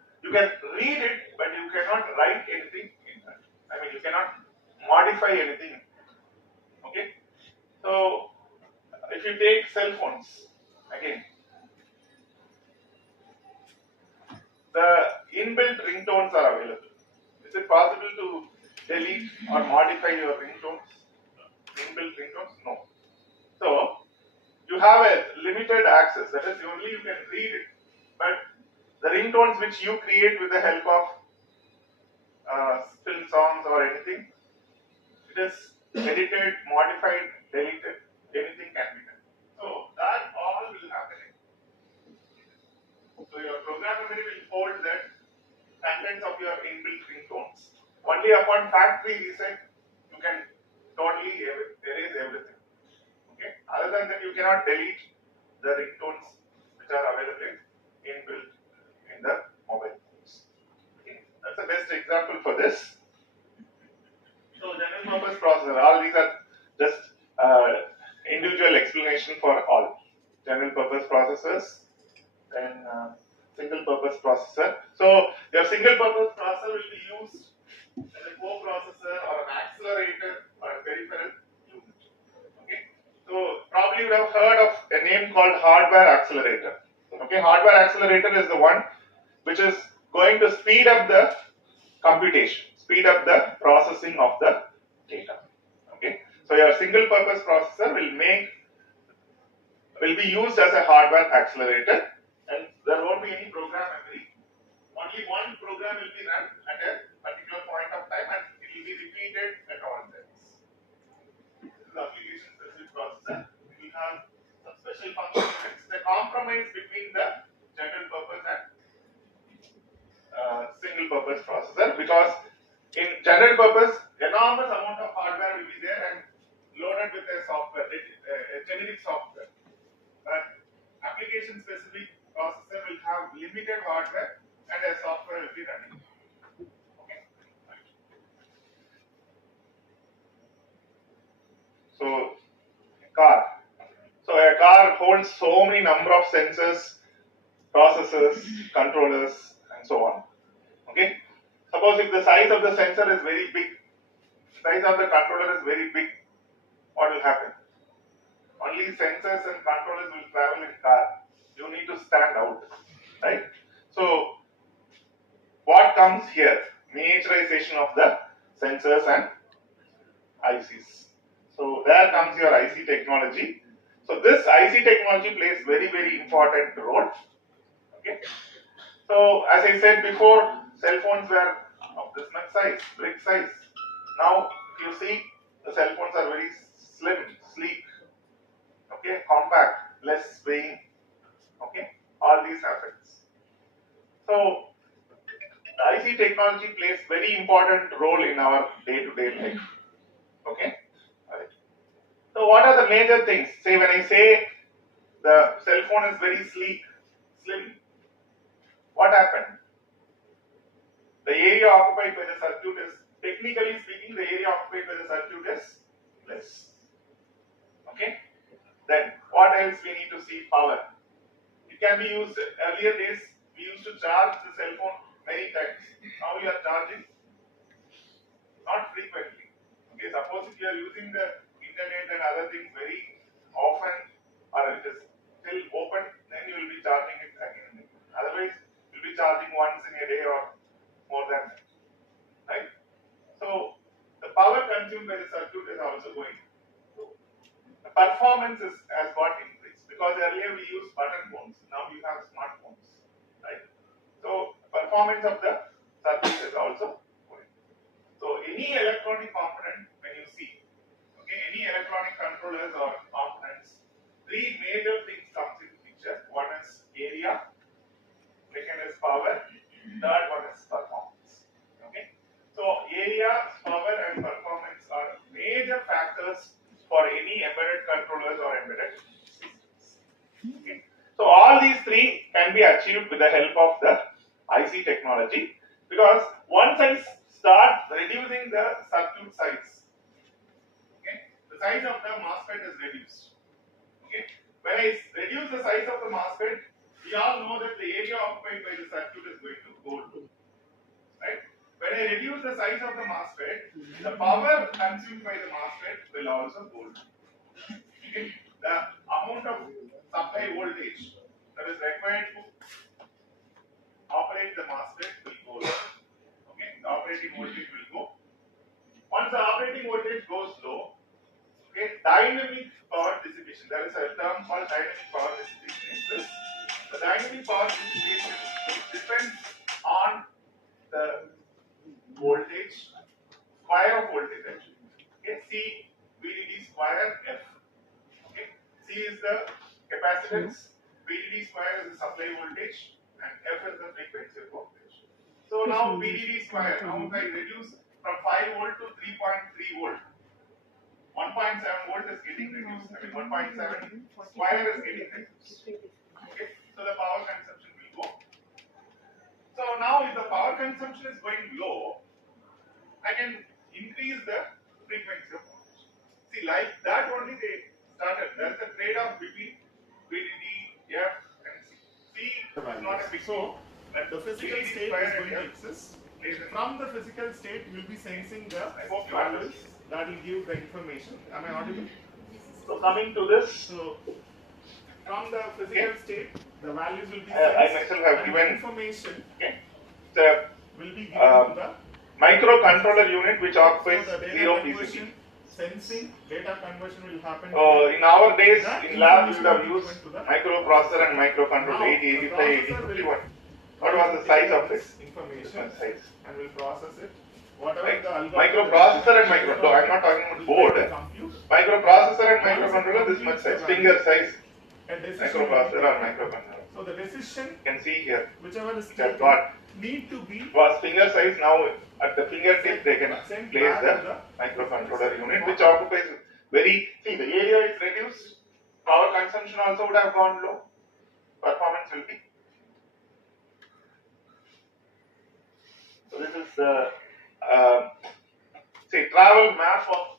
read it, but you cannot write anything in that. I mean, you cannot modify anything. Okay, so if you take cell phones again, the inbuilt ringtones are available. Is it possible to delete or modify your ringtones? Inbuilt ringtones? No. So you have a limited access. That is, only you can read it. But the ringtones which you create with the help of film songs or anything, it is edited, modified, deleted. Anything can be done. So that all will happen. So your program memory will hold the contents of your inbuilt ringtones. Only upon factory reset you can totally erase everything. Okay. Other than that, you cannot delete the ringtones which are available inbuilt in the mobile phones. Okay. That's the best example for this. So general purpose processor. All these are just individual explanation for all general purpose processors. Then single purpose processor. So your single purpose processor will be used as a co-processor or an accelerator or a peripheral unit. Okay. So probably you would have heard of a name called hardware accelerator. Okay, hardware accelerator is the one which is going to speed up the computation, speed up the processing of the data. Okay. So your single purpose processor will be used as a hardware accelerator, and there won't be any program memory. Only one program will be run at a particular point of time, and it will be repeated at all times. This is the application specific processor. It will have some special functions. It's the compromise between the general purpose and single purpose processor, because in general purpose, enormous amount of hardware will be there and loaded with a software, a generic software. But application specific processor will have limited hardware and a software will be running. Okay. So a car holds so many number of sensors, processors, controllers, and so on. Okay. Suppose if the size of the sensor is very big, size of the controller is very big, what will happen? Only sensors and controllers will travel in car. You need to stand out, right? So what comes here? Miniaturization of the sensors and ICs. So there comes your IC technology. So this IC technology plays very important role. Okay. So as I said before, cell phones were of this much size, brick size. Now you see the cell phones are very slim, sleek, okay, compact, less weighing. Okay, all these happens. So the IC technology plays very important role in our day-to-day life. Okay. Right. So what are the major things? Say when I say the cell phone is very sleek, slim, what happened? The area occupied by the circuit is, technically speaking, the area occupied by the circuit is less. Okay. Then what else we need to see? Power. It can be used, earlier days we used to charge the cell phone many times. Now we are charging not frequently. Okay, suppose if you are using the internet and other things very often, or it is still open, then you will be charging it again. Otherwise, you will be charging once in a day or more than that. Right? So the power consumed by the circuit is also going low. The performance has got increased, because earlier we used button phones, now we have smartphones. Right? So performance of the circuit is also going. any electronic component when you see, okay, any electronic controllers or components, three major things comes into picture. One is area, second is power, third one is performance. Okay, so area, power, and performance are major factors for any embedded controllers or embedded systems. Okay. So all these three can be achieved with the help of the IC technology, because once I start reducing the circuit size, okay, the size of the MOSFET is reduced. Okay, when I reduce the size of the MOSFET, we all know that the area occupied by the circuit is going to go low, right? When I reduce the size of the MOSFET, the power consumed by the MOSFET will also go low. Okay, the amount of supply voltage that is required to operate the MOSFET will go low. Okay, the operating voltage will go. Once the operating voltage goes low, okay, dynamic power dissipation. There is a term called dynamic power dissipation in this. The dynamic power dissipation depends on the voltage, square of voltage actually. Okay, C VDD square F. Okay, C is the capacitance, VDD square is the supply voltage, and F is the frequency of voltage. So now VDD square, now if I reduce from 5 volt to 3.3 volt, 1.7 volt is getting reduced. I mean 1.7 square is getting reduced. Okay, so the power consumption will go. So now if the power consumption is going low, I can increase the frequency of voltage. See, like that only they started. There is a trade-off between VDD, F, and C. C is not a big So, but the physical VDD state square is going to and F exist. plays a- From the physical state, we'll be sensing the I hope you values understand. that will give the information. Am I audible? So coming to this, So, from the physical state, the values will be I sensed myself have and given- information okay, the will be given to the microcontroller unit which occupies so the data 0 conversion, PCB. sensing, data conversion will happen. In our days, That in lab, we would have information will be used given to the microprocessor and microcontroller Now, 80, the 85, 80, processor will 51. What was the size of this? information Different size. and will process it. Whatever Right. the algorithm Microprocessor and micro. No, I'm not talking about board. compute, Microprocessor and microcontroller this much size, finger size. a decision Microprocessor will or be taken. microcontroller. So the decision, You can see here, whichever is it has taken, got need to be it was finger size. Now at the fingertip they can sent place back to the microcontroller unit, which occupies very. See, the area is reduced. Power consumption also would have gone low. Performance will be. So this is the say travel map of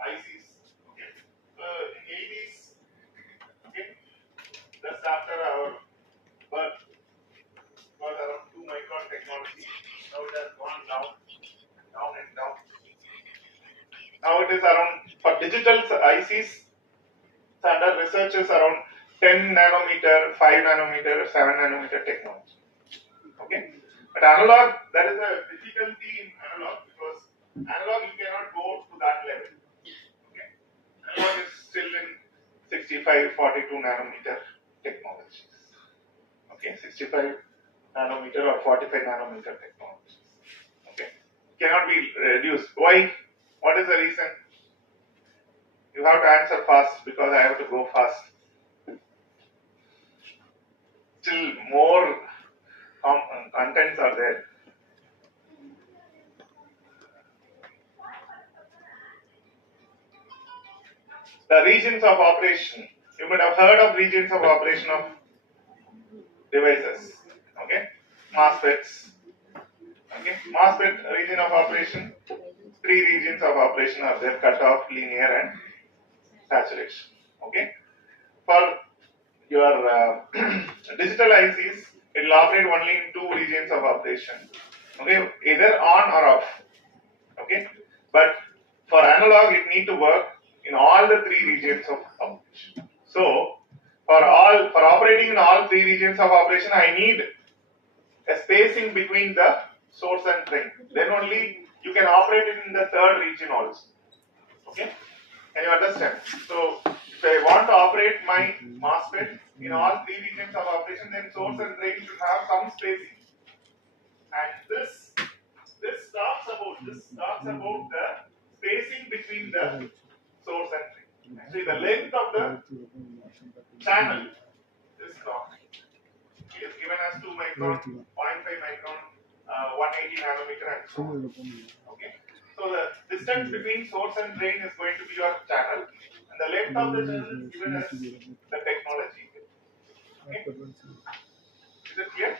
ICs. Okay. In 80s, okay, just after our birth, was around 2 micron technology. Now it has gone down, down and down. Now it is around for digital ICs. Under research is around 10 nanometer, 5 nanometer, 7 nanometer technology. Okay. But analog, there is a difficulty in analog because analog you cannot go to that level. Okay. Analog is still in 65, 42 nanometer technologies. Okay, 65 nanometer or 45 nanometer technologies. Okay. Cannot be reduced. Why? What is the reason? You have to answer fast because I have to go fast. Still more contents are there. The regions of operation. You might have heard of regions of operation of devices. Okay, MOSFETs. Okay, MOSFET region of operation. 3 regions of operation are there: cutoff, linear, and saturation. Okay, for your digital ICs, it will operate only in 2 regions of operation. Okay, either on or off. Okay, but for analog, it need to work in all the 3 regions of operation. So, for operating in all 3 regions of operation, I need a spacing between the source and drain. Then only you can operate it in the 3rd region also. Okay, can you understand? So, if I want to operate my MOSFET in all 3 regions of operation, then source and drain should have some spacing. And this talks about this talks about the spacing between the source and drain. Actually, the length of the channel is long. It is given as 2 micron, 0.5 micron, 180 nanometer, and so on. Okay. So the distance between source and drain is going to be your channel, and the length of the channel is given as the technology. Okay. Is it clear?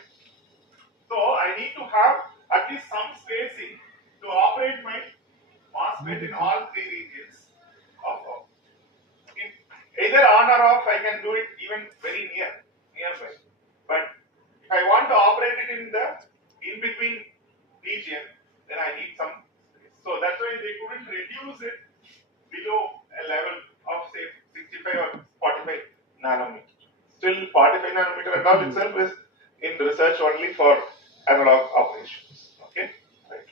So I need to have at least some spacing to operate my MOSFET in all three regions of off. Okay. Either on or off, I can do it even very nearby. But if I want to operate it in the in between region, then I need some space. So that's why they couldn't reduce it below a level of say 65 or 45 nanometer. Still 45 nanometer and all itself is in research only for analog operations. Okay, right.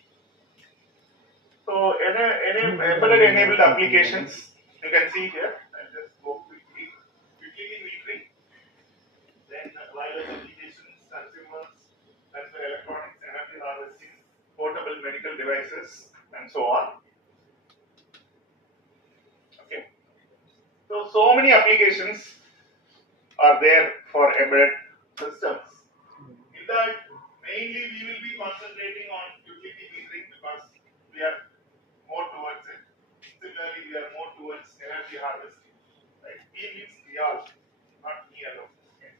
So embedded enabled applications you can see here. I'll just go quickly metering, then wireless applications, consumers, consumer electronics, energy harvesting, portable medical devices, and so on. Okay. So many applications are there for embedded systems. In that, mainly we will be concentrating on utility metering because we are more towards it. Similarly, we are more towards energy harvesting. Right? We means we all, not me alone. Okay?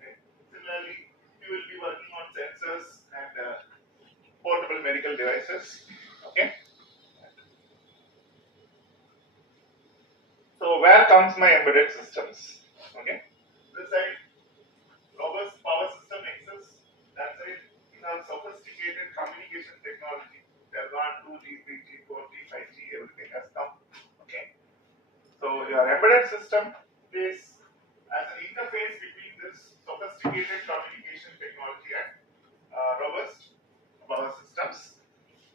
Right? Similarly, we will be working on sensors and portable medical devices. Okay. So where comes my embedded systems? Okay. This side, robust power system exists. That side, we have sophisticated communication technology. There are 2G, 3G, 4G, 5G, everything has come. Okay. So your embedded system is as an interface between this sophisticated communication technology and robust power systems.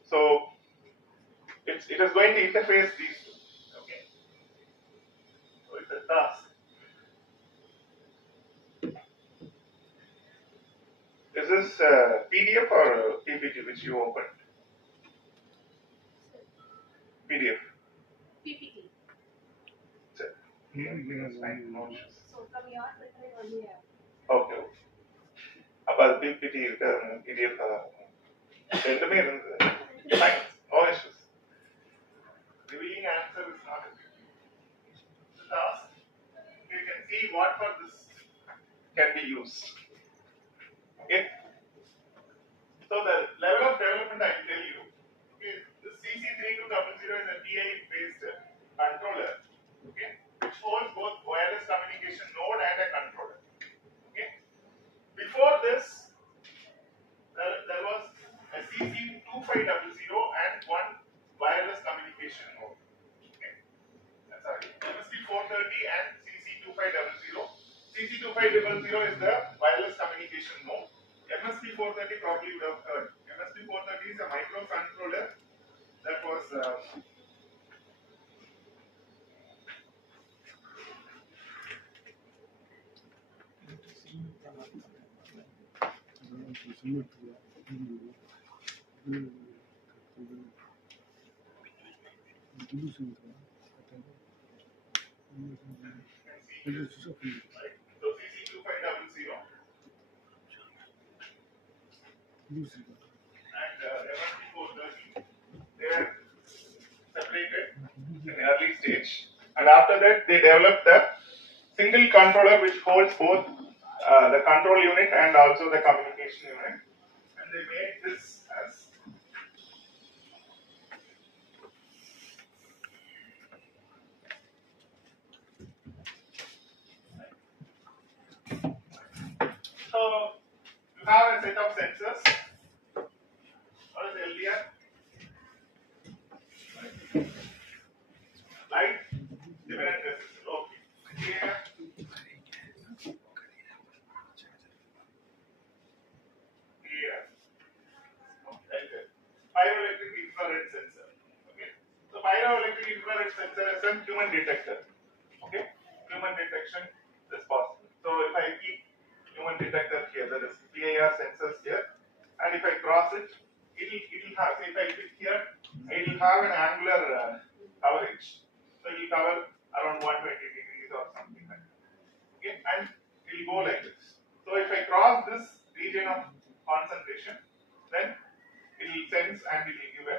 So it is going to interface these two. Okay. So it's a task. Is this PDF or PPT which you opened? PDF. PPT. Everything is fine. No issues. So from your perspective, only Okay. About PPT, PDF. ரெண்டுமே இருந்தது. Fine. No issues. Revealing answer is not a big deal. The task, you can see what for this can be used. Okay. So the level of development I will tell you. Okay. This CC3200 is a TI based controller. Okay. Which holds both wireless communication node and a controller. Okay. Before this, there was a CC2500 and one wireless communication node. Okay. Sorry, MSP430 and CC2500. CC2500 is the wireless communication node. MSP430 probably you would have heard. MSP430 is a microcontroller that was so CC2500 and MSP430 they were separated in early stage, and after that they developed a single controller which holds both the control unit and also the communication unit, and they made this as so you have a set of sensors. What is LDR? Light, different resistors. Okay. Here. Here. Okay. Pyroelectric infrared sensor. Okay. So pyroelectric infrared sensor is a human detector. Okay. Human detection is possible. So if I keep human detector here, there is PIR sensors here, and if I cross it, it'll have. So if I put here It will have an angular coverage. So it will cover around 120 degrees or something like that. Okay, and it will go like this. So if I cross this region of concentration, then it will sense and it will give a,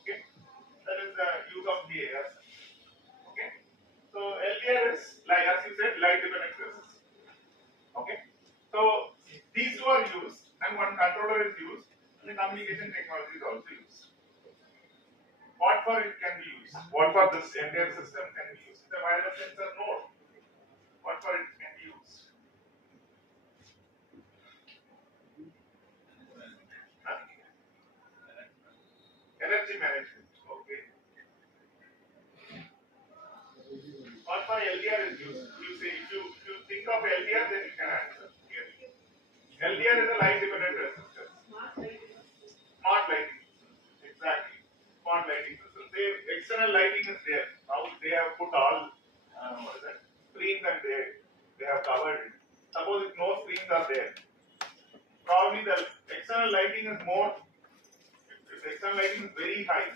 okay. That is the use of DAR. Okay. So LDR is, like as you said, light dependent resistance. Okay. So these two are used, and one controller is used, and the communication technology is also used. What for it can be used? What for this entire system can be used? The wireless sensor node. What for it can be used? Huh? Energy management. Okay. What for LDR is used? You say if you think of LDR, then you can answer clearly. LDR is a light dependent resistor. Smart lighting. Exactly. Smart lighting system. Say external lighting is there. Now they have put all what is that? Screens, and they have covered it. Suppose if no screens are there, probably the external lighting is more. If the external lighting is very high,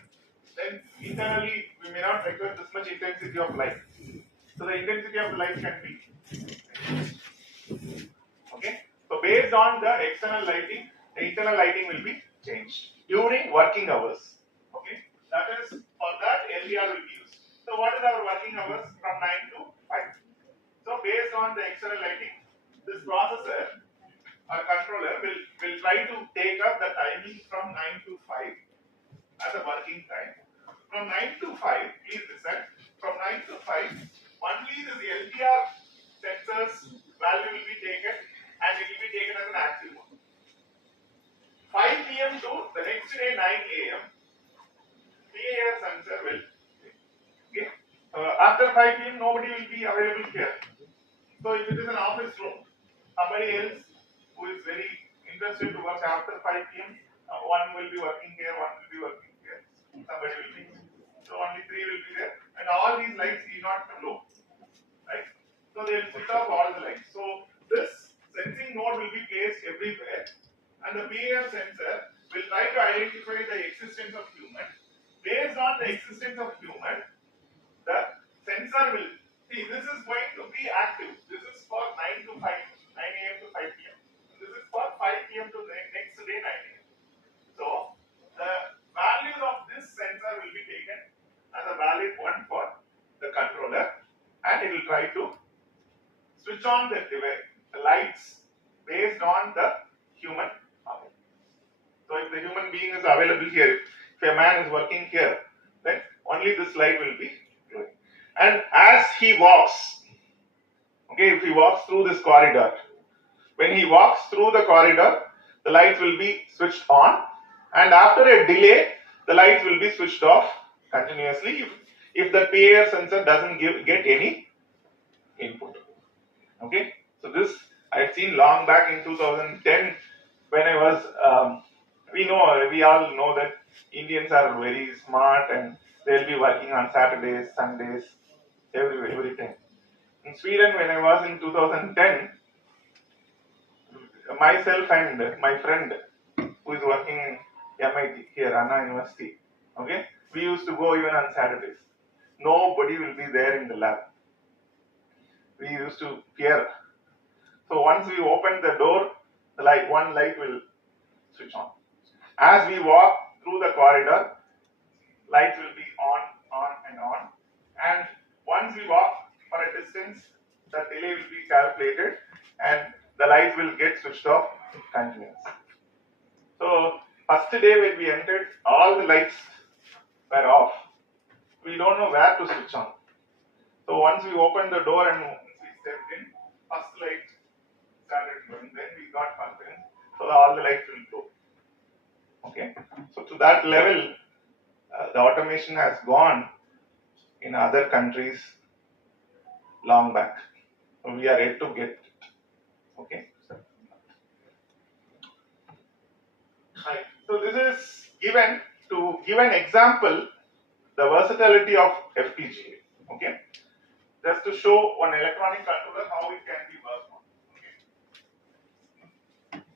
then internally we may not require this much intensity of light. So the intensity of the light can be. Okay. So based on the external lighting, the internal lighting will be changed during working hours. Okay. That is, for that LDR will be used. So what is our working hours? From 9 to 5. So based on the external lighting, this processor or controller will try to take up the timing from 9 to 5 as a working time. From 9 to 5, please listen, from 9 to 5, only this LDR sensors value will be taken, and it will be taken as an active one. 5 p.m. to the next day 9 a.m., PAR sensor will. Okay. After 5 p.m., nobody will be available here. So if it is an office room, somebody else who is very interested to work after 5 p.m., one will be working here, one will be working here, somebody will be. So only 3 will be there, and all these lights need not glow, right? So they will switch off all the lights. So this sensing node will be placed everywhere, and the PAR sensor will try to identify the existence of human. Based on the existence of human, the sensor will see this is going to be active. This is for 9 to 5, 9 a.m. to 5 p.m. This is for 5 p.m. to the next day 9 a.m. So the values of this sensor will be taken as a valid one for the controller, and it will try to switch on the lights based on the human available. So if the human being is available here, if a man is working here, then only this light will be glowing. And as he walks, okay, if he walks through this corridor, when he walks through the corridor, the lights will be switched on, and after a delay, the lights will be switched off continuously if the PAR sensor doesn't get any input. Okay, so this I had seen long back in 2010 when I was. We all know that Indians are very smart and they'll be working on Saturdays, Sundays, every time. In Sweden, when I was in 2010, myself and my friend who is working in MIT here, Anna University, okay, we used to go even on Saturdays. Nobody will be there in the lab. We used to fear. So once we open the door, one light will switch on. As we walk through the corridor, lights will be on and on. And once we walk for a distance, the delay will be calculated and the lights will get switched off continuously. So first day when we entered, all the lights were off. We don't know where to switch on. So once we opened the door and once we stepped in, first light started glowing. Then we got confidence. So all the lights will glow. Okay. So to that level, the automation has gone in other countries long back. So we are yet to get it. Okay. Right. So this is given to give an example, the versatility of FPGA. Okay. Just to show one electronic controller how it can be worked on. Okay.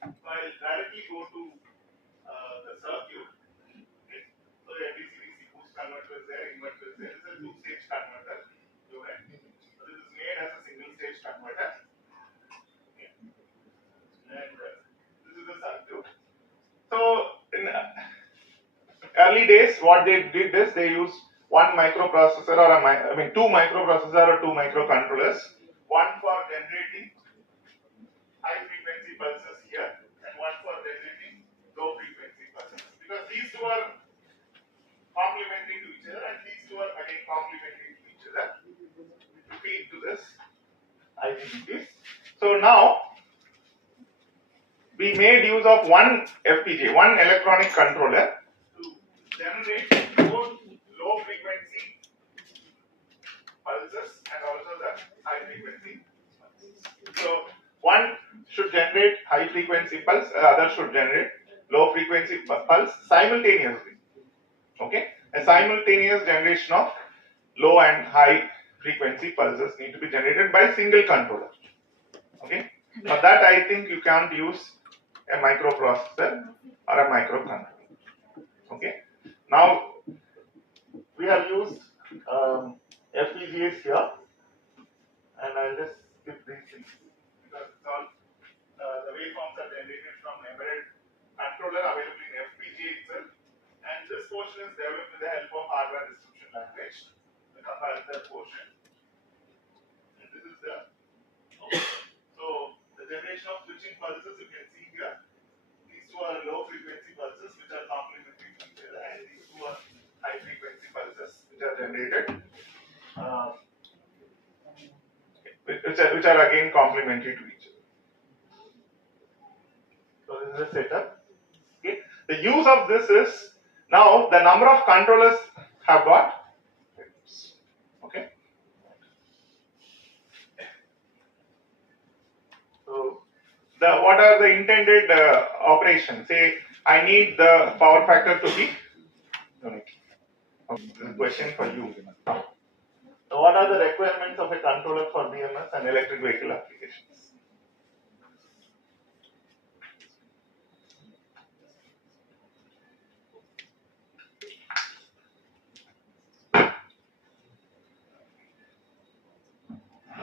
So I'll directly go to the circuit. converter unit. So this is made as a single stage converter. Okay. And this is the circuit. So in early days, what they did is they used one microprocessor or two microprocessor or two microcontrollers, one for generating high frequency pulses here and one for generating low frequency pulses, because these two are complementary to each other and these two are again complementary to each other to feed to this IGBTs. So now we made use of one FPGA, one electronic controller, to generate both low frequency pulses and also the high frequency pulses. So one should generate high frequency pulse, other should generate low frequency pulse simultaneously. Okay, a simultaneous generation of low and high frequency pulses need to be generated by single controller. Okay, for that I think you can't use a microprocessor or a microcontroller. Okay, now we have used FPGAs here, and I'll just skip these things because it's all the waveforms are generated from embedded controller available in FPGA itself, and this portion is developed with the help of hardware description language, the comparator portion. And this is the so the generation of switching pulses you can see here. These two are low frequency pulses which are complementary to each other, and these two are high frequency pulses which are generated, which are again complementary to each other. So this is the setup. Okay. The use of this is now the number of controllers have got. Okay. So what are the intended operations? Say I need the power factor to be unique. Okay. This is a question for you. So what are the requirements of a controller for BMS and electric vehicle applications?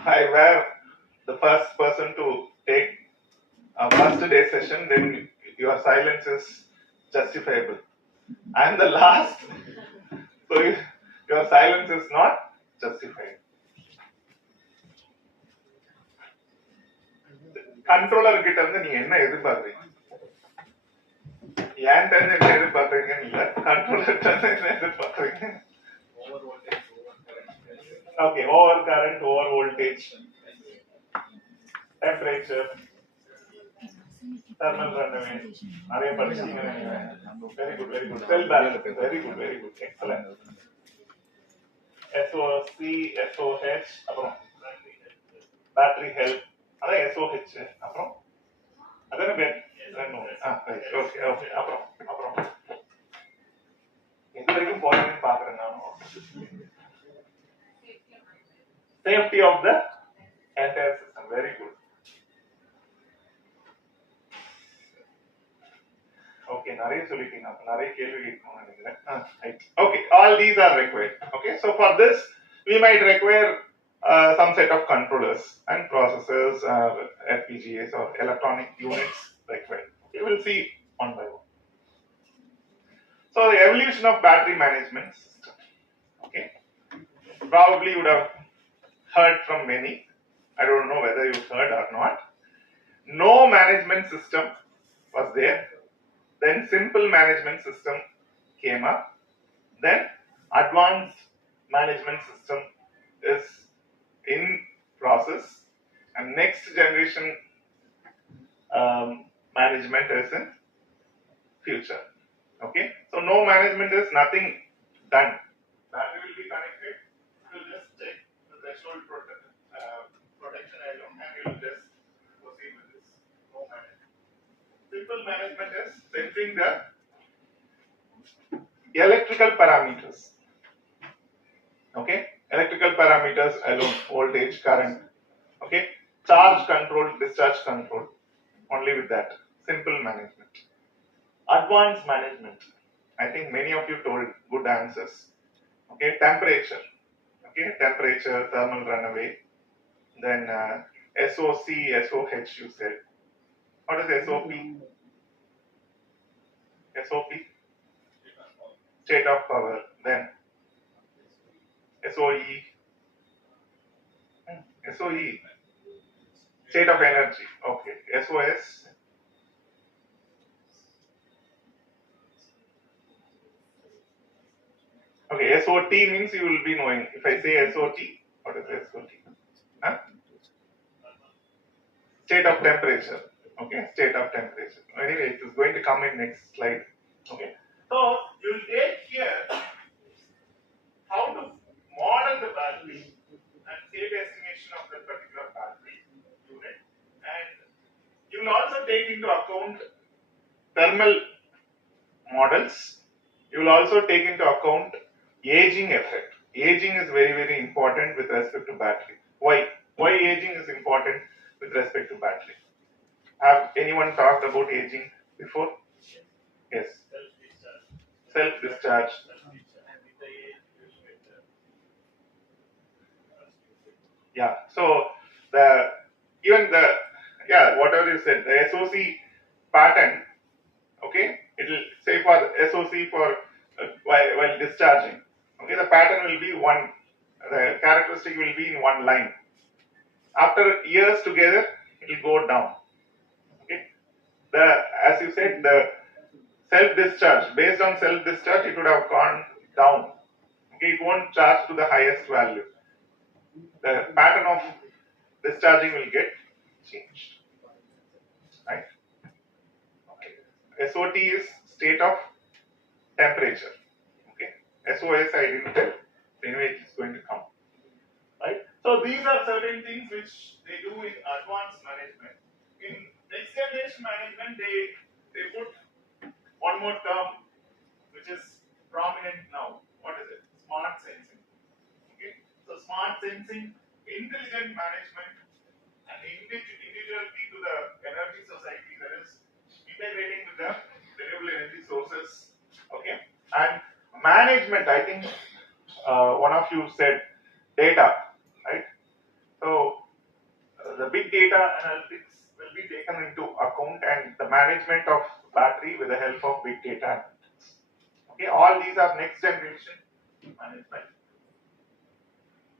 I were the first person to take a first day session, then your silence is justifiable. I am the last, so your silence is not justified. Controller கிட்ட இருந்து நீங்க என்ன எதிர்பார்க்குறீங்க? ஏன்ட்ட இருந்து என்ன எதிர்பார்க்குறீங்கன்னு இல்ல, controller இருந்து என்ன எதிர்பார்க்குறீங்க? Okay, over current, over voltage, temperature, thermal runaway. நிறைய படிச்சீங்கன்னு நினைக்கிறேன். Very good, very good. Cell balance, very good, very good. Excellent. SOC, SOH, அப்புறம் battery health. அதான் SOH, அப்புறம் அதான பேர்? Okay okay. அப்புறம் எது வரைக்கும் போறேன்னு பாக்குறேன் நானும். Safety of the entire system, very good. Okay, நிறைய சொல்லிட்டீங்க, அப்ப நிறைய கேள்வி கேட்கணும்னு நினைக்கிறேன். Okay, all these are required. Okay, so for this we might require some set of controllers and processors, FPGAs or electronic units required. Okay, we'll see one by one. So the evolution of battery management system. Okay, probably you would have heard from many. I don't know whether you heard or not. No management system was there. Then simple management system came up. Then advanced management system is in process, and next generation management is in future. Okay, so no management is nothing done. Battery will be connected. You will just check the threshold protection alone, and you will just proceed with this. No management. Simple management is sensing the electrical parameters. Okay, electrical parameters alone, voltage, current. Okay, charge control, discharge control, only with that. Simple management. Advanced management. I think many of you told good answers. Okay, temperature. Okay, Okay, temperature, thermal runaway. Then SOC, SOH you said. What is SOP? SOP? State of power. Then SOE. SOE. State of energy. Okay. SOS. Okay. SOT means you will be knowing. If I say SOT, what is SOT? Huh? State of temperature. Okay. State of temperature. Anyway, it is going to come in next slide. Okay. So you will take here how to model the battery and state estimation of that particular battery unit, and you will also take into account thermal models. You will also take into account aging effect. Aging is very, very important with respect to battery. Why? Why aging is important with respect to battery? Have anyone talked about aging before? Yes. Self-discharge. Yeah. So the even the whatever you said, the SOC pattern. Okay, it will say for SOC for while discharging. Okay, the pattern will be one. The characteristic will be in one line. After years together, it will go down. Okay, as you said, the self-discharge, based on self-discharge, it would have gone down. Okay, it won't charge to the highest value. The pattern of discharging will get changed. Right? Okay. SOT is state of temperature. Okay. SOS I didn't tell. Anyway, it is going to come. Right? So these are certain things which they do in advanced management. In next generation management, they put one more term which is prominent now. What is it? Smart sensing. Okay. So smart sensing, intelligent management, and individuality to the energy society, that is integrating with the renewable energy sources. Okay. And management, I think one of you said data, right? So the big data analytics will be taken into account, and the management of battery with the help of big data analytics. Okay, all these are next generation management.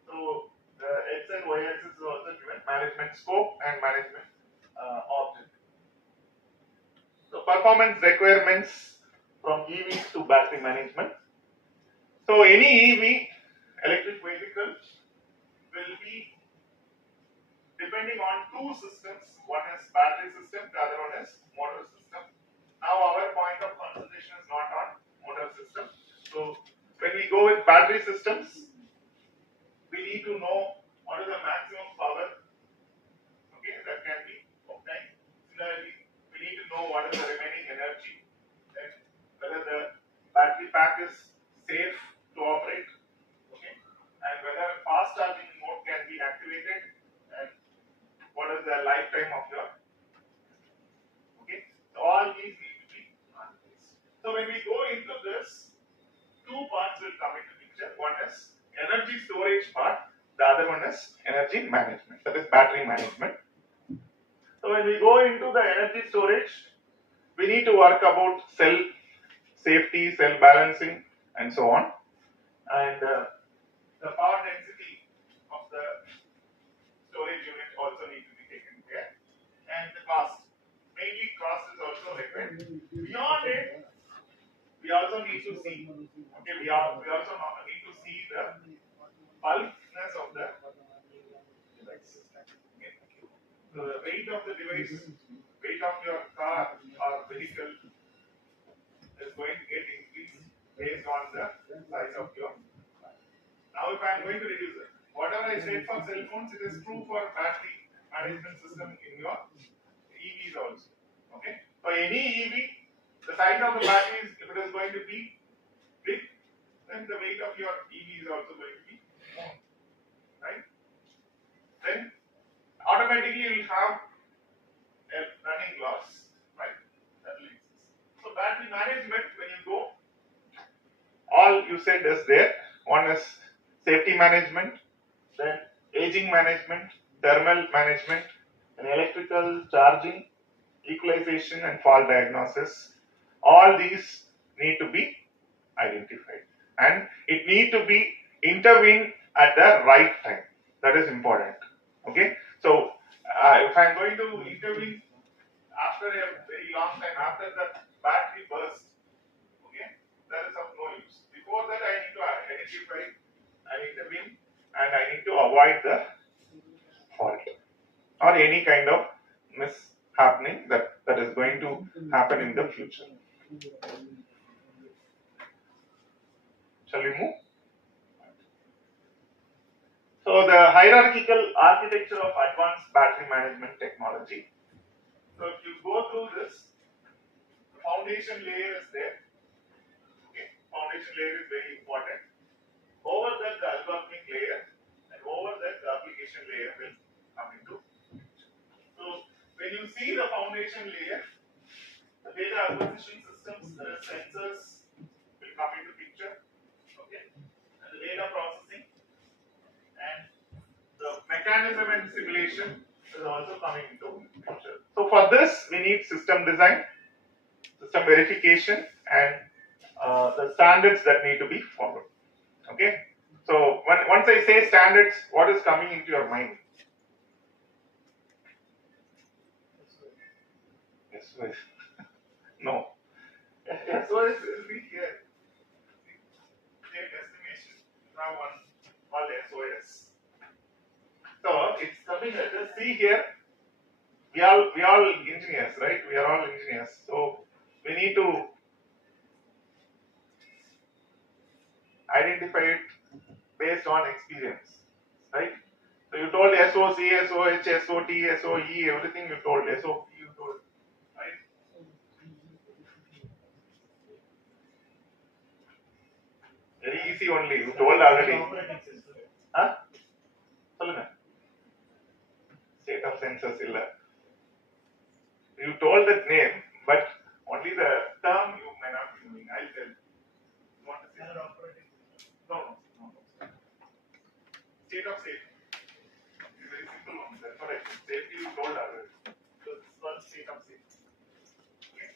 So the X and Y axis is also given, management scope and management object. So performance requirements from EVs to battery management. So any EV, electric vehicle, will be depending on two systems. One is battery system, the other one is motor system. Now our point of concentration is not on motor system. So when we go with battery systems, we need to know what is the maximum power, okay, that can be obtained. Similarly, we need to know what is the remaining energy, and whether the battery pack is safe to operate, okay, and whether fast charging mode can be activated, and what is the lifetime of your, okay. So all these need to be analyzed. So when we go into this, two parts will come into picture. One is energy storage part, the other one is energy management, that is battery management. So when we go into the energy storage, we need to work about cell safety, cell balancing, and so on, and the power density of the storage unit also need to be taken care, and the cost, mainly cost is also required. Beyond it, we also need to see, okay, we also need to see the bulkiness of the device. Okay. So the weight of the device, weight of your car or vehicle is going to get increased based on the size of your car. Now if I am going to reduce it, whatever I said for cell phones, it is true for battery management system in your EVs also. Okay. For any EV, the size of the battery is, if it is going to be big, then the weight of your EV is also going to be more, right? Then automatically you will have a running loss, right? That will exist. So battery management, when you go, all you said is there. One is safety management, then aging management, thermal management, and electrical charging, equalization, and fault diagnosis. All these need to be identified, and it need to be intervened at the right time. That is important. Okay, so if I'm going to intervene after a very long time, after the battery burst, okay, that is of no use. Before that, I need to identify, I intervene, and I need to avoid the fault or any kind of mishappening that is going to happen in the future. Shall we move? So the hierarchical architecture of advanced battery management technology. So if you go through this, the foundation layer is there. Okay, foundation layer is very important. Over that, the algorithmic layer, and over that, the application layer will come into. So when you see the foundation layer, the data acquisition systems, the sensors will come into picture. Okay, and the data processing and the mechanism and simulation is also coming into picture. So for this, we need system design, system verification, and the standards that need to be followed. Okay. So once I say standards, what is coming into your mind? SOS. No. SOS will be here. State estimation. Now one called SOS. So it's coming. Let us see here. We all engineers, right? We are all engineers. So we need to identify it based on experience, right? So you told SOC, SOH, SOT, SOE, everything you told, SOP you told, right? Very easy only, you told already. Operating system. Huh? Solunga. State of census illa. You told that name, but only the term you may not be knowing. I'll tell you. You want to say? Standard operating system. No. State of safety. It's a very simple one. That's what I said. Safety you told already. So this is called state of safety. Okay.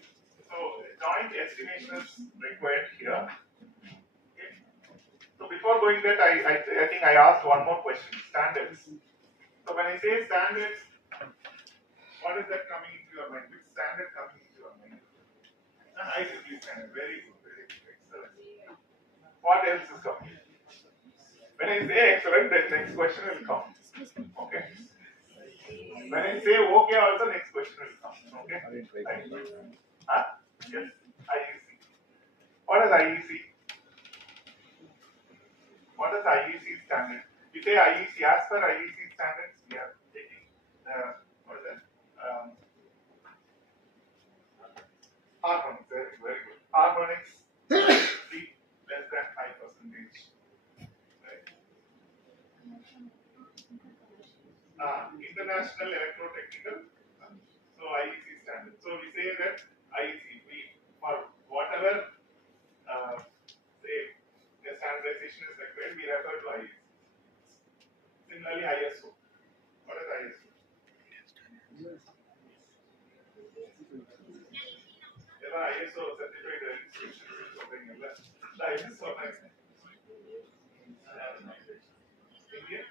So joint estimation is required here. Okay. So before going that, I think I asked one more question. Standards. So when I say standards, what is that coming into your mind? Which standard coming into your mind? IEEE standard. Very good. Excellent. What else is coming? When I say excellent, then next question will come. Okay. When I say okay, also next question will come. Okay. Huh? Yes. IEC. What is IEC? What is IEC standard? We say IEC. As per IEC standards, we are taking what is that? Harmonics. Very good. Harmonics. Less than 5%. International Electrotechnical, so IEC standard. So we say that IEC, for whatever say the standardization is required, we refer to IEC. Similarly, ISO. What is ISO? There are ISO certified institutions or something like that. The ISO India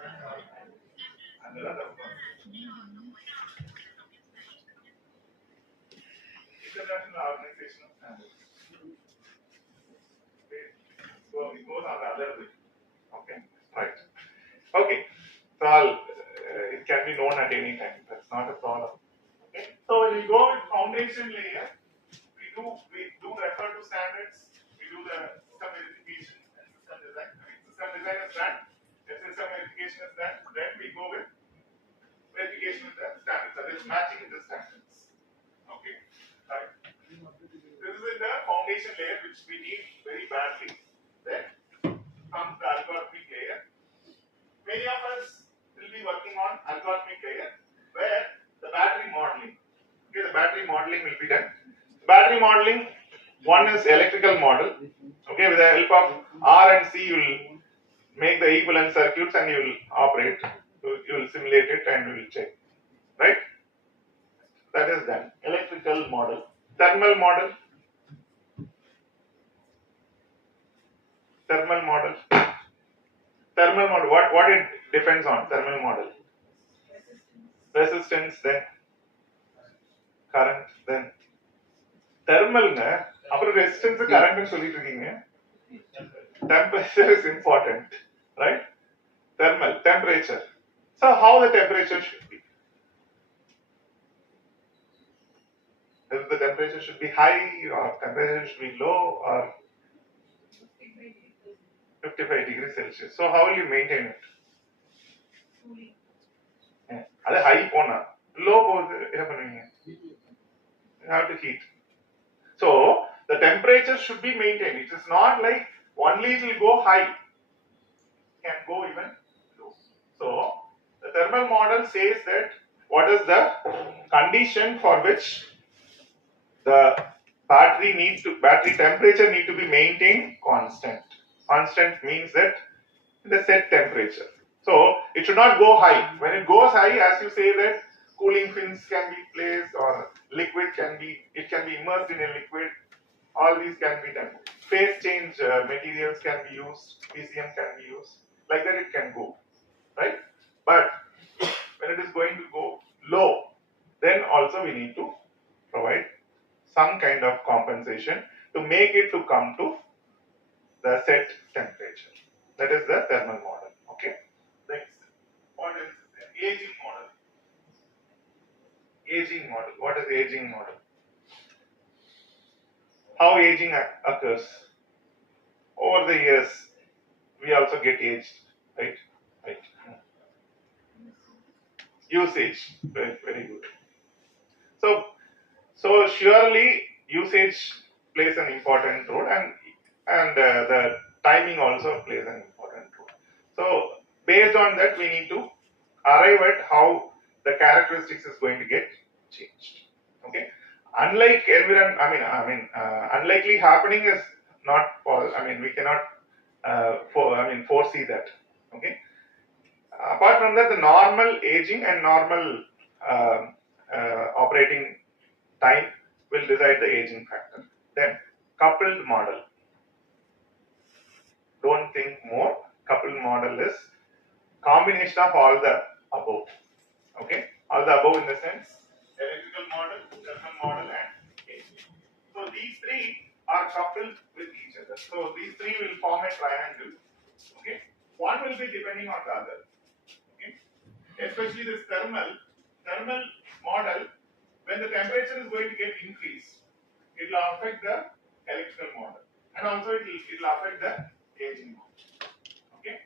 and the other one. International Organization of Standards. Okay. So it goes on the other way. Okay. Right. Okay. So it can be known at any time. That's not a problem. Okay. So when we go with foundation layer, we do refer to standards. We do the system verification and system design. System design is done. The system verification is done. Then we go with verification with the standards. That is matching the standards. Okay. Right. This is in the foundation layer, which we need very badly. Then comes the algorithmic layer. Many of us will be working on algorithmic layer, where the battery modeling. Okay, the battery modeling will be done. Battery modeling, one is electrical model. Okay, with the help of R and C, you will make the equivalent circuits and you will operate, you will simulate it and you will check, right? That is done. Electrical model. Thermal model. Thermal model. Thermal model. What it depends on? Thermal model. Resistance, then current, then thermal. அப்புறம் resistance current சொல்லிட்டு இருக்கீங்க. Temperature is important, right? Thermal, temperature. So how the temperature should be? If the temperature should be high or temperature should be low or 55 degrees Celsius. So how will you maintain it? அது high போனா low போகுது என்ன பண்ணுவீங்க? You have to heat. So the temperature should be maintained. It is not like only it will go high, it can go even low. So the thermal model says that what is the condition for which the battery temperature need to be maintained constant. Constant means that the set temperature. So it should not go high. When it goes high, as you say that cooling fins can be placed or liquid can be immersed in a liquid. All these can be done. Phase change materials can be used. PCM can be used. Like that it can go, right? But when it is going to go low, then also we need to provide some kind of compensation to make it to come to the set temperature. That is the thermal model. Okay. Next, what is the aging model? Aging model. What is aging model? How aging occurs? Over the years, we also get aged, right? Right. Usage. Very, very good. So surely usage plays an important role, and the timing also plays an important role. So based on that, we need to arrive at how the characteristics is going to get changed. Okay. Unlike unlikely happening is not. We cannot foresee that. Okay. Apart from that, the normal aging and normal operating time will decide the aging factor. Then coupled model. Don't think more. Coupled model is combination of all the above. Okay, all the above in the sense electrical model, thermal model, and aging. So these three are coupled with each other. So these three will form a triangle. Okay, one will be depending on the other. Okay, especially this thermal model. When the temperature is going to get increased, it will affect the electrical model, and also it will affect the aging model. Okay,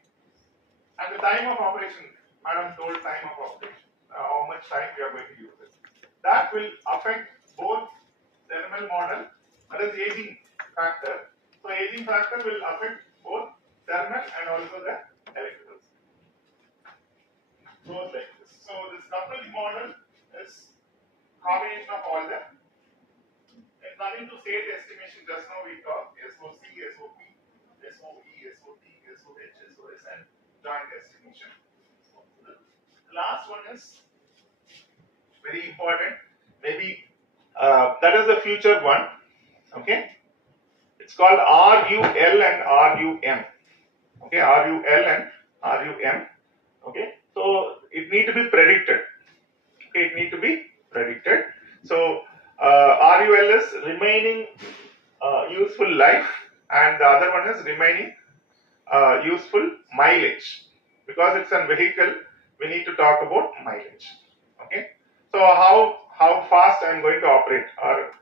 and the time of operation. Madam told time of operation. How much time we are going to use it. That will affect both thermal model, that is aging factor. So aging factor will affect both thermal and also the electrical. Goes like this. So this coupled model is combination of all the. And coming to state estimation, just now we talked SOC, SOP, SOE, SOT, SOH, SOS, and joint estimation. The last one is very important. Maybe that is the future one. Okay, it's called RUL and RUM. Okay, RUL and RUM. Okay, so it need to be predicted. Okay, it need to be predicted. So RUL is remaining useful life, and the other one is remaining useful mileage. Because it's a vehicle, we need to talk about mileage. Okay, so how fast I am going to operate, or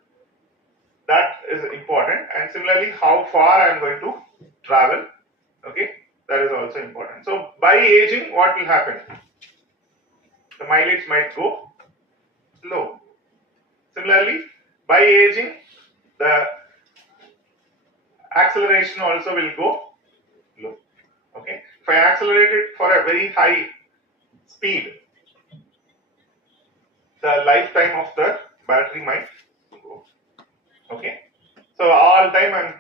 that is important, and similarly how far I am going to travel. Okay, that is also important. So by aging, what will happen? The mileage might go low. Similarly, by aging, the acceleration also will go low. Okay, if I accelerate it for a very high speed, the lifetime of the battery might go. Okay, so all time I'm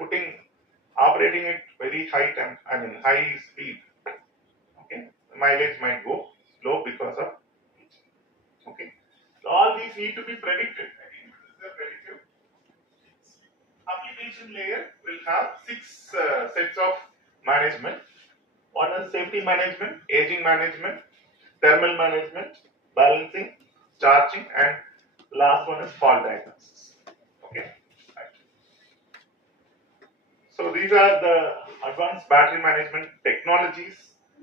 operating it very high speed. mileage might go low because of it. Okay. So all these need to be predicted. Again, this is a predictive. Application layer will have 6 sets of management. One is safety management, aging management, thermal management, balancing, charging, and the last one is fault diagnosis. Okay. Right. So these are the advanced battery management technologies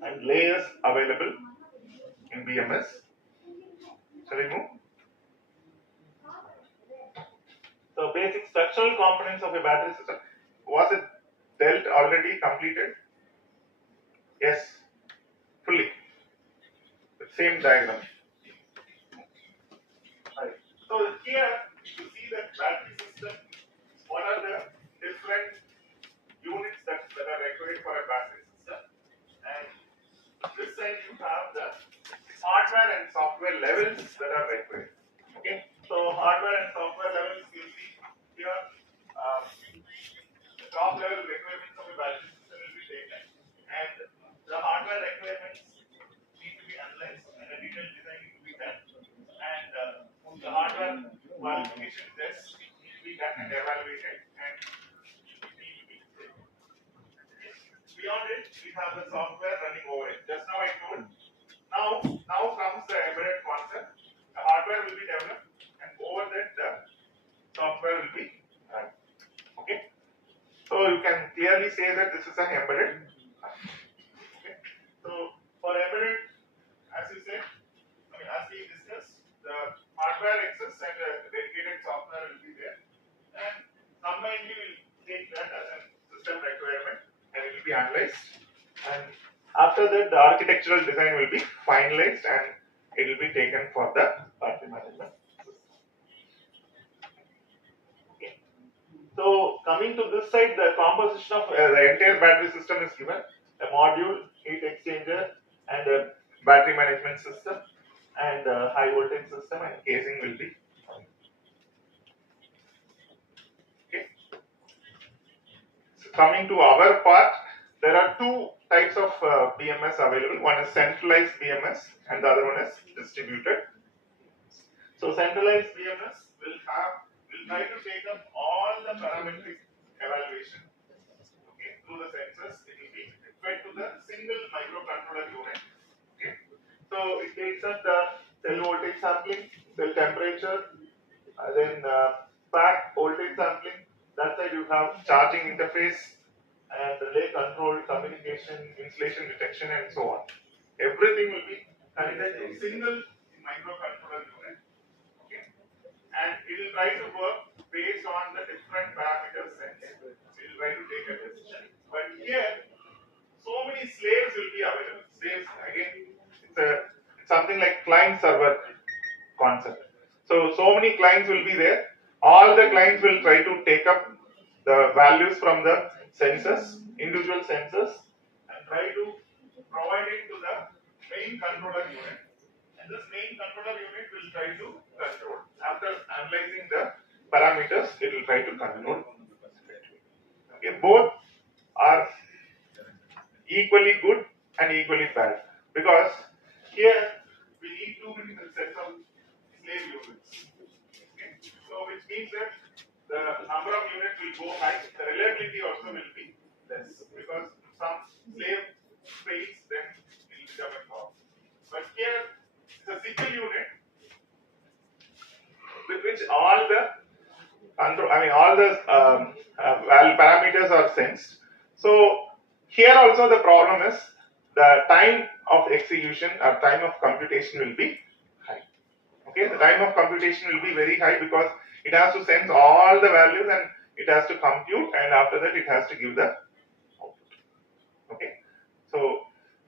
and layers available in BMS. Shall we move? So basic structural components of a battery system. Was it dealt already completed? Yes, fully. The same diagram. Right. So here you see that battery system. What are the different units that are required for a battery system? And this side you have the hardware and software levels that are required. Okay. So hardware and software levels you see here. The top level requirements of a battery system will be taken, and the hardware requirements need to be analyzed and a detailed design need to be done, and the hardware qualification tests need to be done and evaluated, and need to be taken. Beyond it, we have the software running over it. Just now I told. Now comes the embedded concept. The hardware will be developed, and over that the software will be run. Okay. So you can clearly say that this is an embedded. Okay. So for embedded, as you said, as we discussed, the hardware exists and a dedicated software will be there, and combinedly will take that as a system requirement and it will be analyzed. And after that, the architectural design will be finalized and it will be taken for the battery management system. Okay. So coming to this side, the composition of the entire battery system is given: a module, heat exchanger, and a battery management system, and a high voltage system, and casing will be. Okay. So coming to our part, there are two types of BMS available. One is centralized BMS, and the other one is distributed. So centralized BMS will try to take up all the parametric evaluation. Okay, through the sensors, it will be fed to the single microcontroller unit. Okay, so it takes up the cell voltage sampling, cell temperature, then pack voltage sampling. That side you have charging interface and relay control, communication, insulation detection, and so on. Everything will be connected to a single microcontroller unit. Okay, and it will try to work based on the different parameters sensed. It will try to take a decision. But here, so many slaves will be available. Slaves, again, it's something like client server concept. So many clients will be there. All the clients will try to take up the values from the sensors, individual sensors, and try to provide it to the main controller unit. And this main controller unit will try to control. After analyzing the parameters, it will try to control. Okay, both are equally good and equally bad, because here we need two different sets of slave units. Okay, so which means that the number of units will go high, the reliability also will be less, because some slave fails, then it will become a problem. But here it's a single unit with which all the control, all the parameters are sensed. So here also the problem is the time of execution or time of computation will be high. Okay, the time of computation will be very high because it has to sense all the values and it has to compute, and after that it has to give the output. Okay, so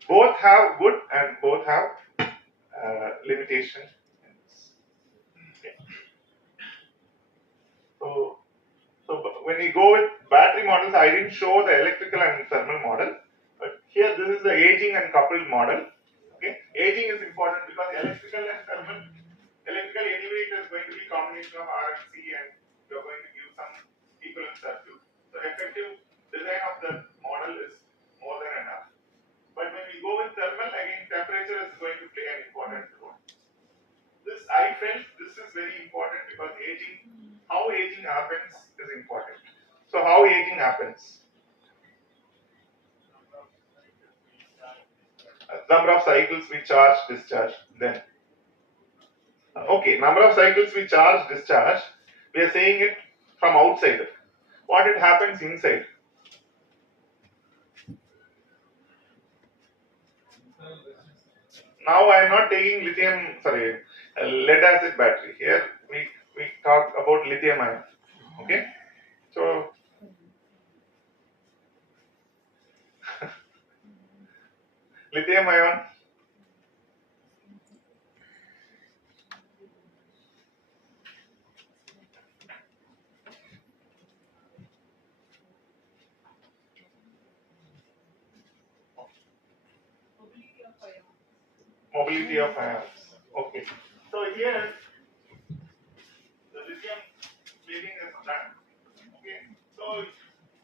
both have good and both have limitation. Okay. So when we go with battery models, I didn't show the electrical and thermal model, but here this is the aging and coupled model. Okay, aging is important because electrical and thermal. Electrical anyway it is going to be combination of R and C, and you are going to give some equivalent circuit. So effective design of the model is more than enough. But when we go with thermal, again happens is important. So how aging happens? Number of cycles we charge, discharge. Then, okay, number of cycles we charge, discharge. We are saying it from outside. What it happens inside? Now I am not taking lead acid battery. Here we talk about lithium ion. Okay, so lithium ion. Mobility of ions. Okay, so here the lithium leaving is done. Okay, so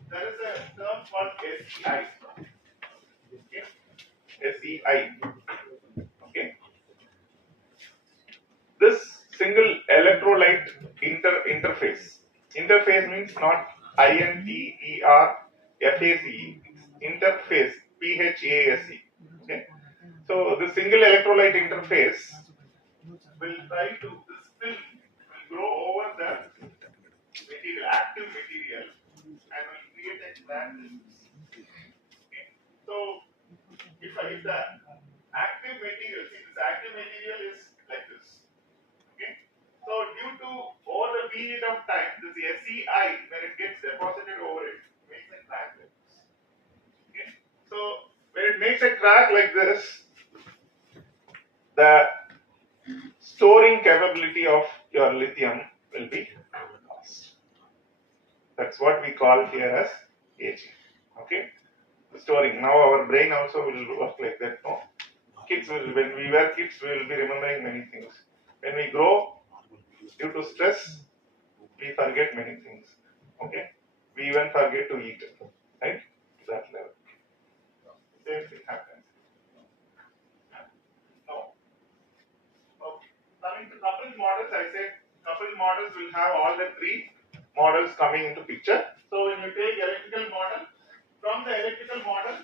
there is a term called SEI. Okay, SEI. Okay, this single electrolyte interface. Interface means not INTERFACE. Interface. PHASE. Okay, so the single electrolyte interface will try to this film will grow over the material, active material, and will create a crack. Okay. So if the active material, see this active material is like this. Okay. So due to over the period of time, this SEI when it gets deposited over it makes a crack like this. Okay. So when it makes a crack like this, the storing capability of your lithium will be lost. That's what we call here as aging. Okay, storing. Now our brain also will work like that. No, when we were kids, we will be remembering many things. When we grow, due to stress, we forget many things. Okay, we even forget to eat. Right, to that level. Same thing happens. No. Okay. Coming to coupled models, I said coupled models will have all the three models coming into picture. So when you take electrical model, from the electrical model,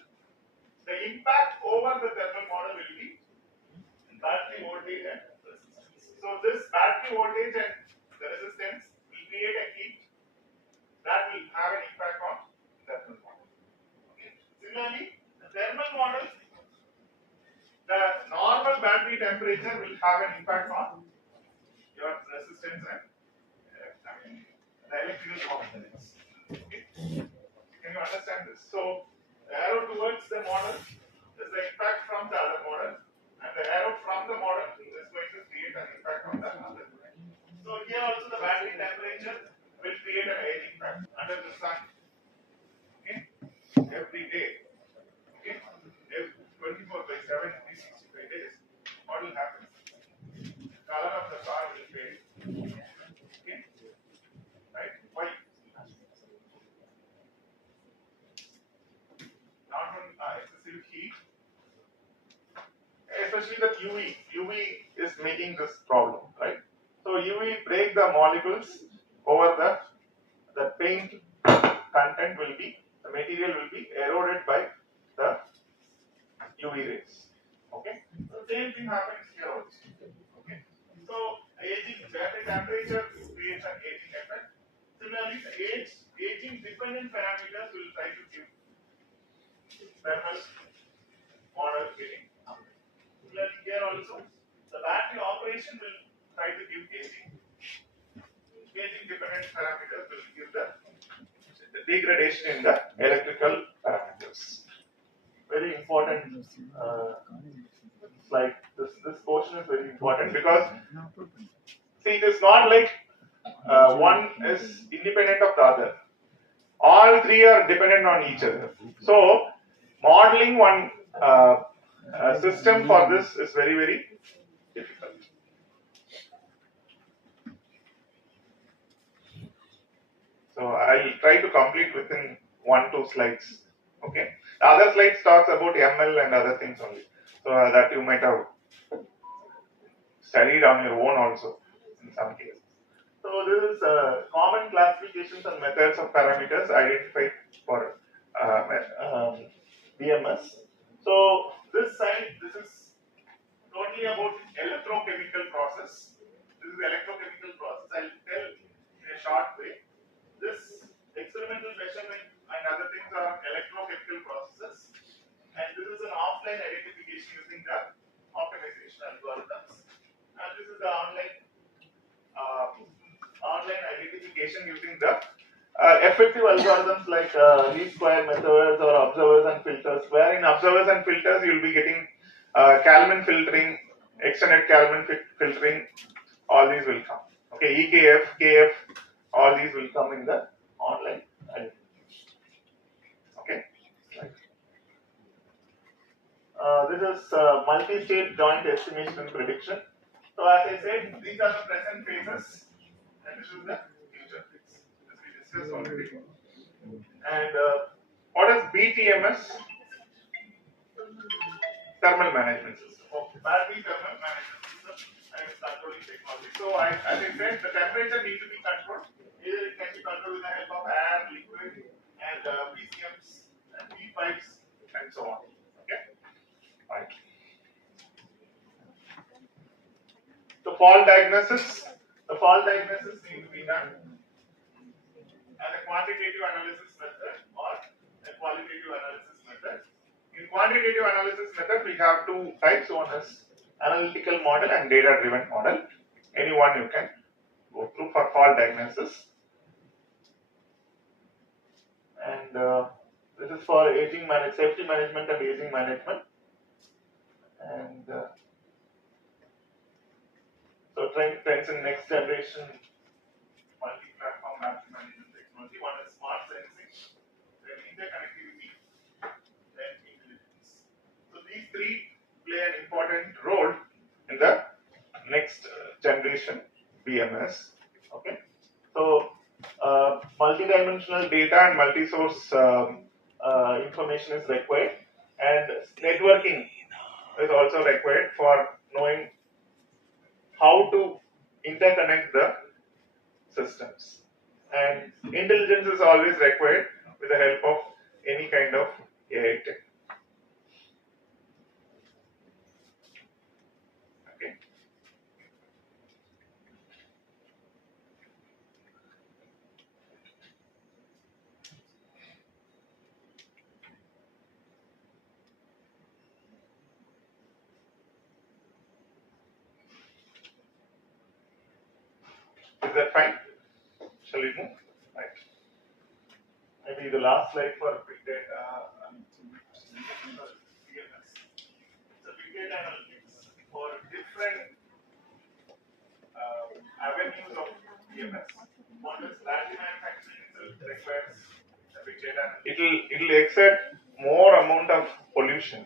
the impact over the thermal model will be battery voltage and resistance. So this battery voltage and the resistance will create a heat that will have an impact on thermal model. Okay. Similarly, the thermal model, the normal battery temperature will have an impact on your resistance and the electrical components. Okay. Can you understand this? So the arrow towards the model is the impact from the other model, and the arrow from the model is going to create an impact on the other model. So here also the battery temperature will create an aging factor under the sun. Okay, every day. Okay, if 24/7, 365 days, what will happen? Color of the car will fade. Okay, right? Why? Not on excessive heat, especially the UV. UV is making this problem, right? So UV break the molecules over the paint content will be, the material will be eroded by the UV rays. Okay, so same thing happens here also. Okay, so aging, battery temperature creates an aging effect. Similarly, the aging dependent parameters will try to give thermal model getting. Similarly, here also the battery operation will try to give aging. Aging dependent parameters will give the degradation in the electrical parameters. Very important slide. This portion is very important because see, it is not like one is independent of the other. All three are dependent on each other. So modeling one system for this is very, very difficult. So I'll try to complete within 1-2 slides. Okay. The other slides talks about ML and other things only. So that you might have studied on your own also in some cases. So this is common classifications and methods of parameters identified for BMS. So this side, this is totally about electrochemical process. This is electrochemical process. I'll tell in a short way. This experimental measurement and other things are electrochemical processes, and this is an offline identification using the optimization algorithms. And this is the online identification using the effective algorithms like least square methods or observers and filters. Where in observers and filters you will be getting Kalman filtering, extended Kalman filtering. All these will come. Okay, EKF, KF, all these will come in the online identification. Okay. This is multi-state joint estimation and prediction. So as I said, these are the present phases, and this is the future phase. This we discussed already. And what is BTMS? Thermal management system. Battery thermal management system and controlling technology. So as I said, the temperature needs to be controlled. Either it can be controlled with the help of air, liquid, and PCMs, and heat pipes, and so on. Okay. Right. The fault diagnosis. The fault diagnosis needs to be done as a quantitative analysis method or a qualitative analysis method. In quantitative analysis method, we have two types. One is analytical model and data-driven model. Any one you can go through for fault diagnosis. And this is for aging safety management and aging management. And so trends in next generation multi-platform battery management technology. One is smart sensing, then interconnectivity, then intelligence. So these three play an important role in the next generation BMS. Okay. So multidimensional data and multi-source information is required, and networking is also required for knowing how to interconnect the systems. And intelligence is always required with the help of any kind of AI tech. Okay. Is that fine? Shall we move? Right. Maybe the last slide for big data. BMS. So big data analytics for different avenues of BMS. One is battery manufacturing itself requires a big data. It'll exert more amount of pollution.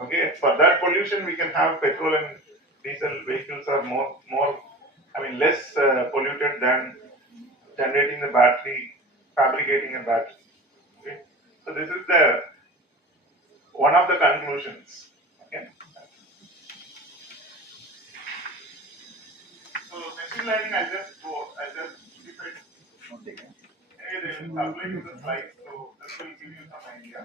Okay, for that pollution we can have petrol and diesel vehicles are less polluted than generating the battery, fabricating a battery. Okay, so this is the one of the conclusions. Okay. So machine learning, I'll just keep it. Anyway, they will upload you the slides, so this will give you some idea.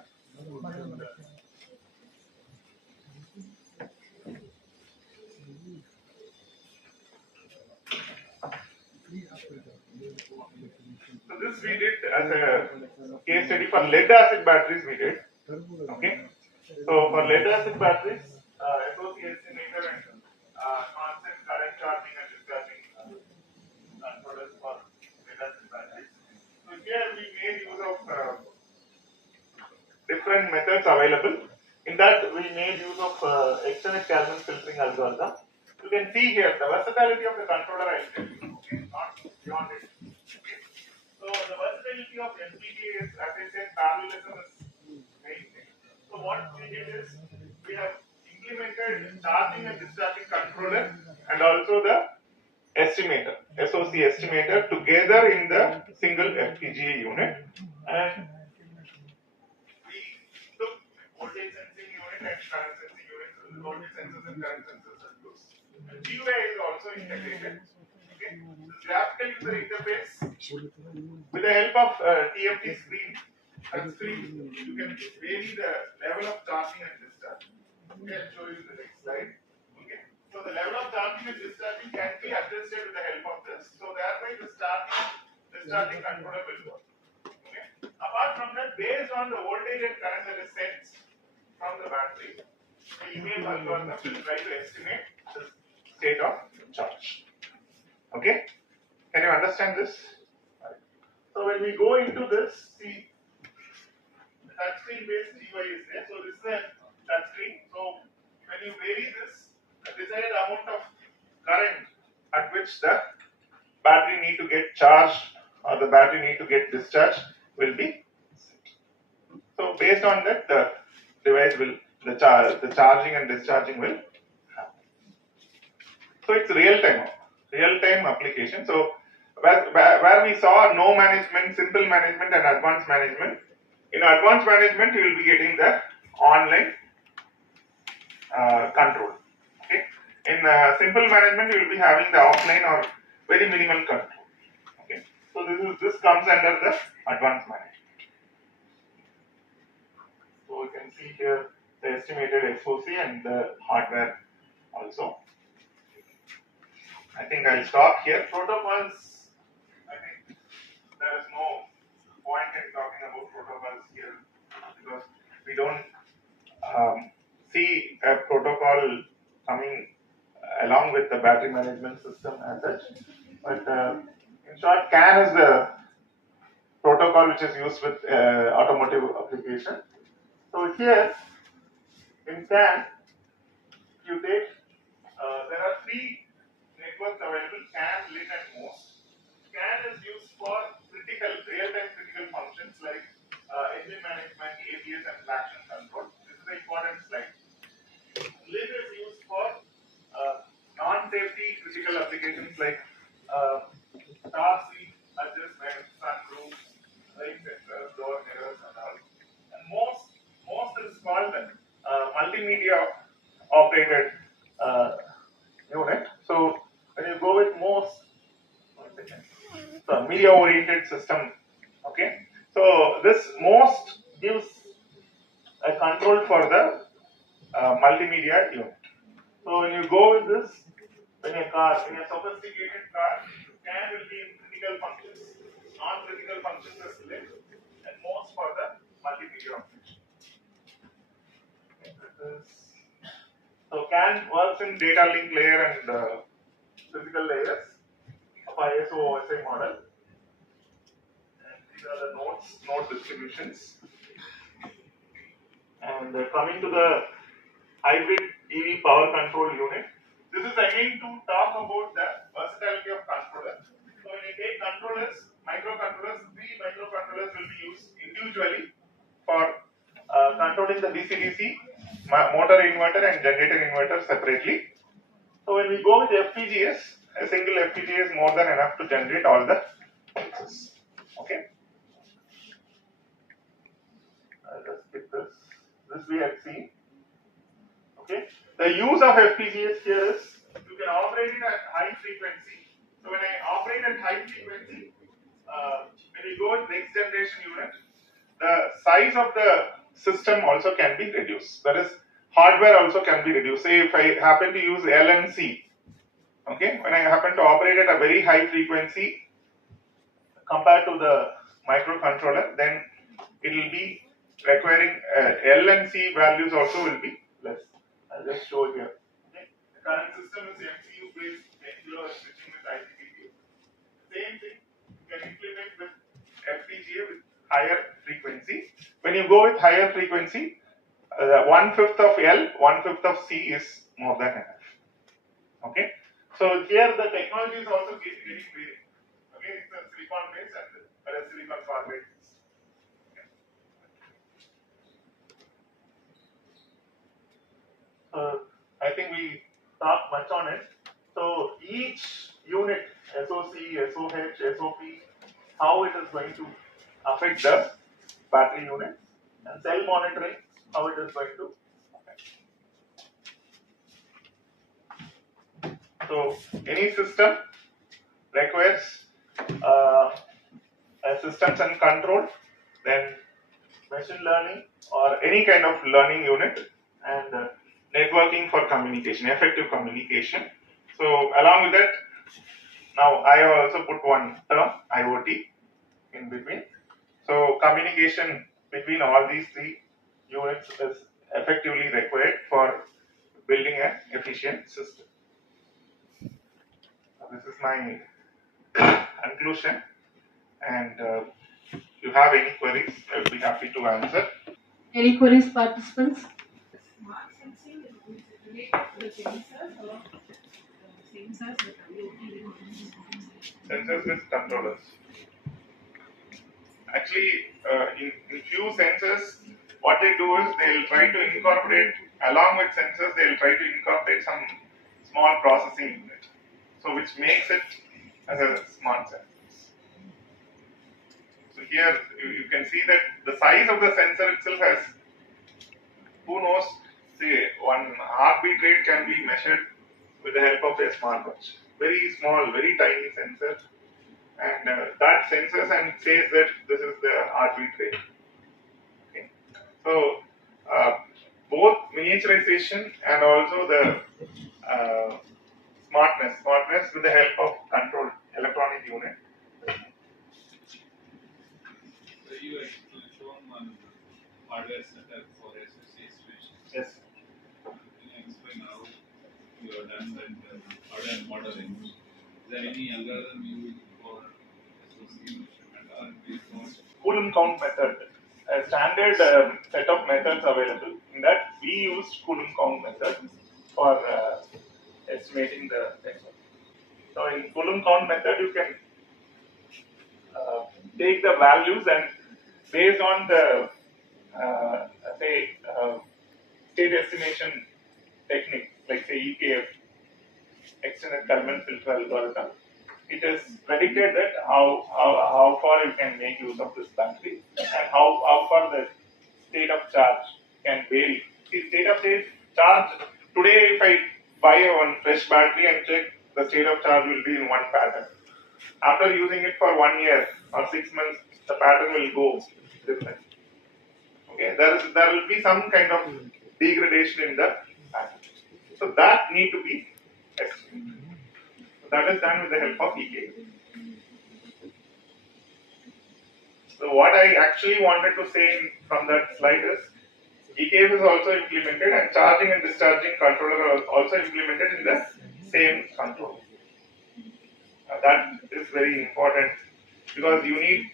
So this we did as a case study for lead acid batteries we did. Okay. So for lead acid batteries, SOC estimator and constant current charging and discharging controllers for lead acid batteries. So here we made use of different methods available. In that we made use of extended Kalman filtering algorithm. You can see here the versatility of the controller I will tell you. Okay, not beyond it. Okay. So the versatility of FPGA is, as I said, parallelism is main thing. So what we did is we have implemented charging and discharging controller and also the estimator, SOC estimator together in the single FPGA unit, and we took voltage sensing unit and current sensing unit, voltage sensors and current sensors are used. And GUI is also integrated. Okay. Okay, this graphical user interface with the help of TFT screen, touch screen, you can vary the level of charging and discharging. Okay, I'll show you the next slide. Okay, so the level of charging and discharging can be adjusted with the help of this. So thereby the discharging controller will work. Okay. Apart from that, based on the voltage and current that is sensed from the battery, the image algorithm will try to estimate the state of charge. Okay, can you understand this? So when we go into this, see, the touchscreen based GUI is there. So this is a touchscreen. So when you vary this, the desired amount of current at which the battery need to get charged or the battery need to get discharged will be set. So based on that, the device will the charging and discharging will happen. So it's real time application. So where we saw no management, simple management, and advanced management. In advanced management, you will be getting the online control. Okay. In simple management, you will be having the offline or very minimal control. Okay. So this comes under the advanced management. So you can see here the estimated SOC and the hardware also. I think I'll stop here. Protocols, I think there is no point in talking about protocols here because we don't see a protocol coming along with the battery management system as such. But in short, CAN is the protocol which is used with automotive application. So here in CAN, you take there are three networks available: CAN, LIN, and MOST. CAN is used for real-time critical functions like engine management, ABS, and traction control. This is the important slide. LIN is used for non-safety critical applications like car seat adjustment, sunroof, light sensors, door mirrors, and all. And most is called multimedia operated unit. So when you go with most, media oriented system. Okay. So this most gives a control for the multimedia unit. So when you go with this, when a sophisticated car, CAN will be in critical functions, non-critical functions is LIN, and most for the multimedia operation. So CAN works in data link layer and physical layers of ISO OSI model. And these are the node distributions. And coming to the hybrid EV power control unit, this is again to talk about the versatility of controller. So when you take controllers, microcontrollers, three microcontrollers will be used individually for controlling the DC-DC, motor inverter and generator inverter separately. So when we go with FPGAs, a single FPGA is more than enough to generate all the pulses. Okay. I'll just skip this. This we have seen. Okay. The use of FPGAs here is you can operate it at high frequency. So when I operate at high frequency, when you go with next generation unit, the size of the system also can be reduced. That is, hardware also can be reduced. Say if I happen to use LNC, okay, when I happen to operate at a very high frequency compared to the microcontroller, then it will be requiring LNC values also will be less. I'll just show here. Okay. The current system is MCU based 10 kilo switching with IGBT. Same thing you can implement with FPGA with higher frequency. When you go with higher frequency, 1/5 of L, 1/5 of C is more than enough. Okay. So here the technology is also getting varied. Okay, it's a silicon based and a silicon carbide. I think we talked much on it. So each unit, SOC, SOH, SOP, how it is going to affect the battery unit, and cell monitoring, how it is going to affect. So any system requires systems and control, then machine learning or any kind of learning unit, and networking for communication, effective communication. So along with that, now I have also put one term IoT in between. So communication between all these three units is effectively required for building an efficient system. So this is my conclusion, and if you have any queries, I will be happy to answer. Any queries, participants? Smart sensing is related to the sensors or sensors with IoT. Sensors with controllers. Actually, in few sensors, what they do is they'll try to incorporate, along with sensors, they'll try to incorporate some small processing unit. So which makes it as a smart sensor. So here you can see that the size of the sensor itself has, who knows, say one heartbeat rate can be measured with the help of a smartwatch. Very small, very tiny sensor, and that senses and says that this is the heartbeat rate. Okay. So both miniaturization and also the smartness with the help of control electronic unit. So you actually shown one hardware setup for SOC estimation. Yes. Can you explain how you have done that hardware modeling? Is there any algorithm you use for SOC measurement or based on Coulomb count method. A standard set of methods available. In that we used Coulomb count method for estimating the SOC. So in Coulomb count method, you can take the values and based on the say state estimation technique, like say EKF, extended Kalman filter algorithm, it is predicted that how far you can make use of this battery and how far the state of charge can vary. See, state of charge today, if I buy one fresh battery and check, the state of charge will be in one pattern. After using it for 1 year or 6 months, the pattern will go different. Okay, there will be some kind of degradation in the pattern. So that need to be estimated. So that is done with the help of EK. So what I actually wanted to say from that slide is EKF is also implemented and charging and discharging controller are also implemented in the same controller. That is very important because you need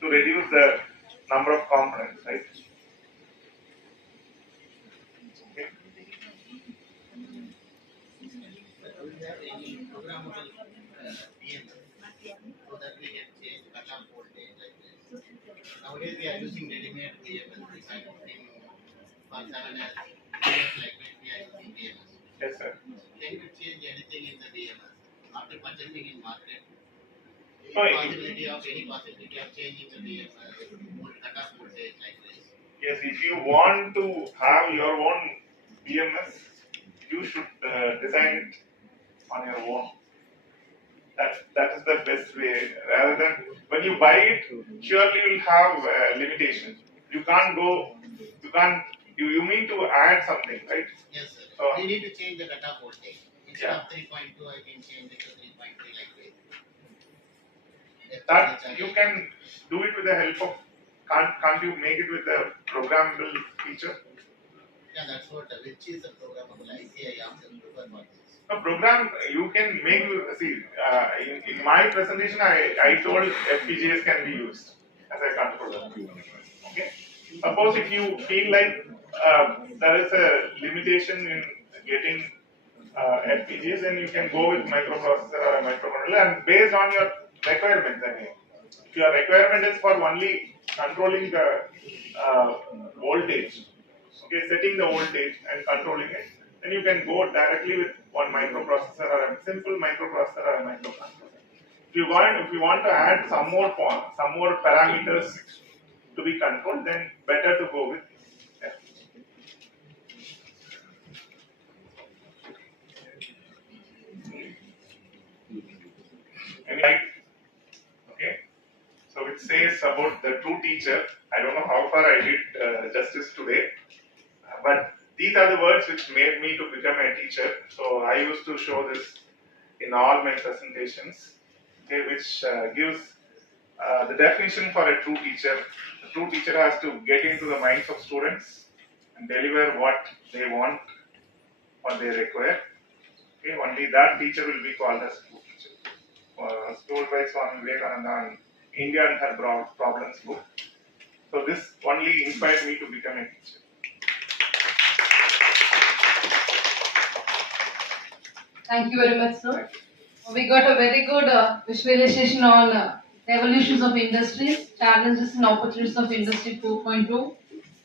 to reduce the number of components, right? Okay. Do we have any programmable PMS so that we can change cut-off voltage like this? Nowadays we are using ready-made PMS. I don't think for 7S, PMS like this, we are using PMS. Yes, sir. Can you change anything in the PMS after purchasing in market? No, Any possibility of changing the PMS, cut-off voltage like this? Yes, if you want to have your own PMS, you should design it on your own. That is the best way. Rather than when you buy it, surely you will have limitations. You can't go. You need to add something, right? Yes, sir. So We need to change the cut-off voltage. Instead Yeah. of 3.2, I can change it to 3.3 like this. that you can do it with the help of. Can't you make it with a programmable feature? Yeah, that's what, which is a programmable ICI also prefer for this. A program you can make. See, in my presentation, I told FPGAs can be used as a controller. Okay. Suppose if you feel like there is a limitation in getting FPGAs, then you can go with microprocessor or a microcontroller, and based on your requirements. I mean, if your requirement is for only controlling the voltage, okay, setting the voltage and controlling it, then you can go directly with one microprocessor or a simple microprocessor or a microcontroller. If you want to add some more parameters to be controlled, then better to go with FPGA. Any light? Okay. So it says about the true teacher. I don't know how far I did justice today, but these are the words which made me to become a teacher. So I used to show this in all my presentations, okay, which gives the definition for a true teacher. A true teacher has to get into the minds of students and deliver what they want, what they require. Okay, only that teacher will be called as true teacher. Told by Swami Vivekananda in India and Her Problems book. So this only inspired me to become a teacher. Thank you very much, sir. We got a very good visualization on evolutions of industries, challenges and opportunities of Industry 4.2,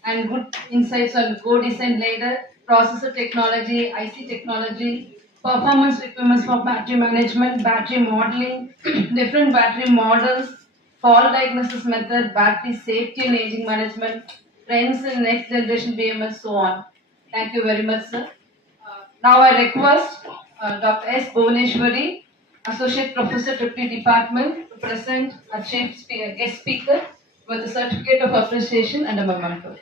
and good insights on co-design later, processor technology, IC technology, performance requirements for battery management, battery modeling, different battery models, fault diagnosis method, battery safety and aging management, trends in next generation BMS, so on. Thank you very much, sir. Now I request Dr. S. Bhuvaneshwari, Associate Professor, Triply Department, to present a guest speaker with a certificate of appreciation and a memento.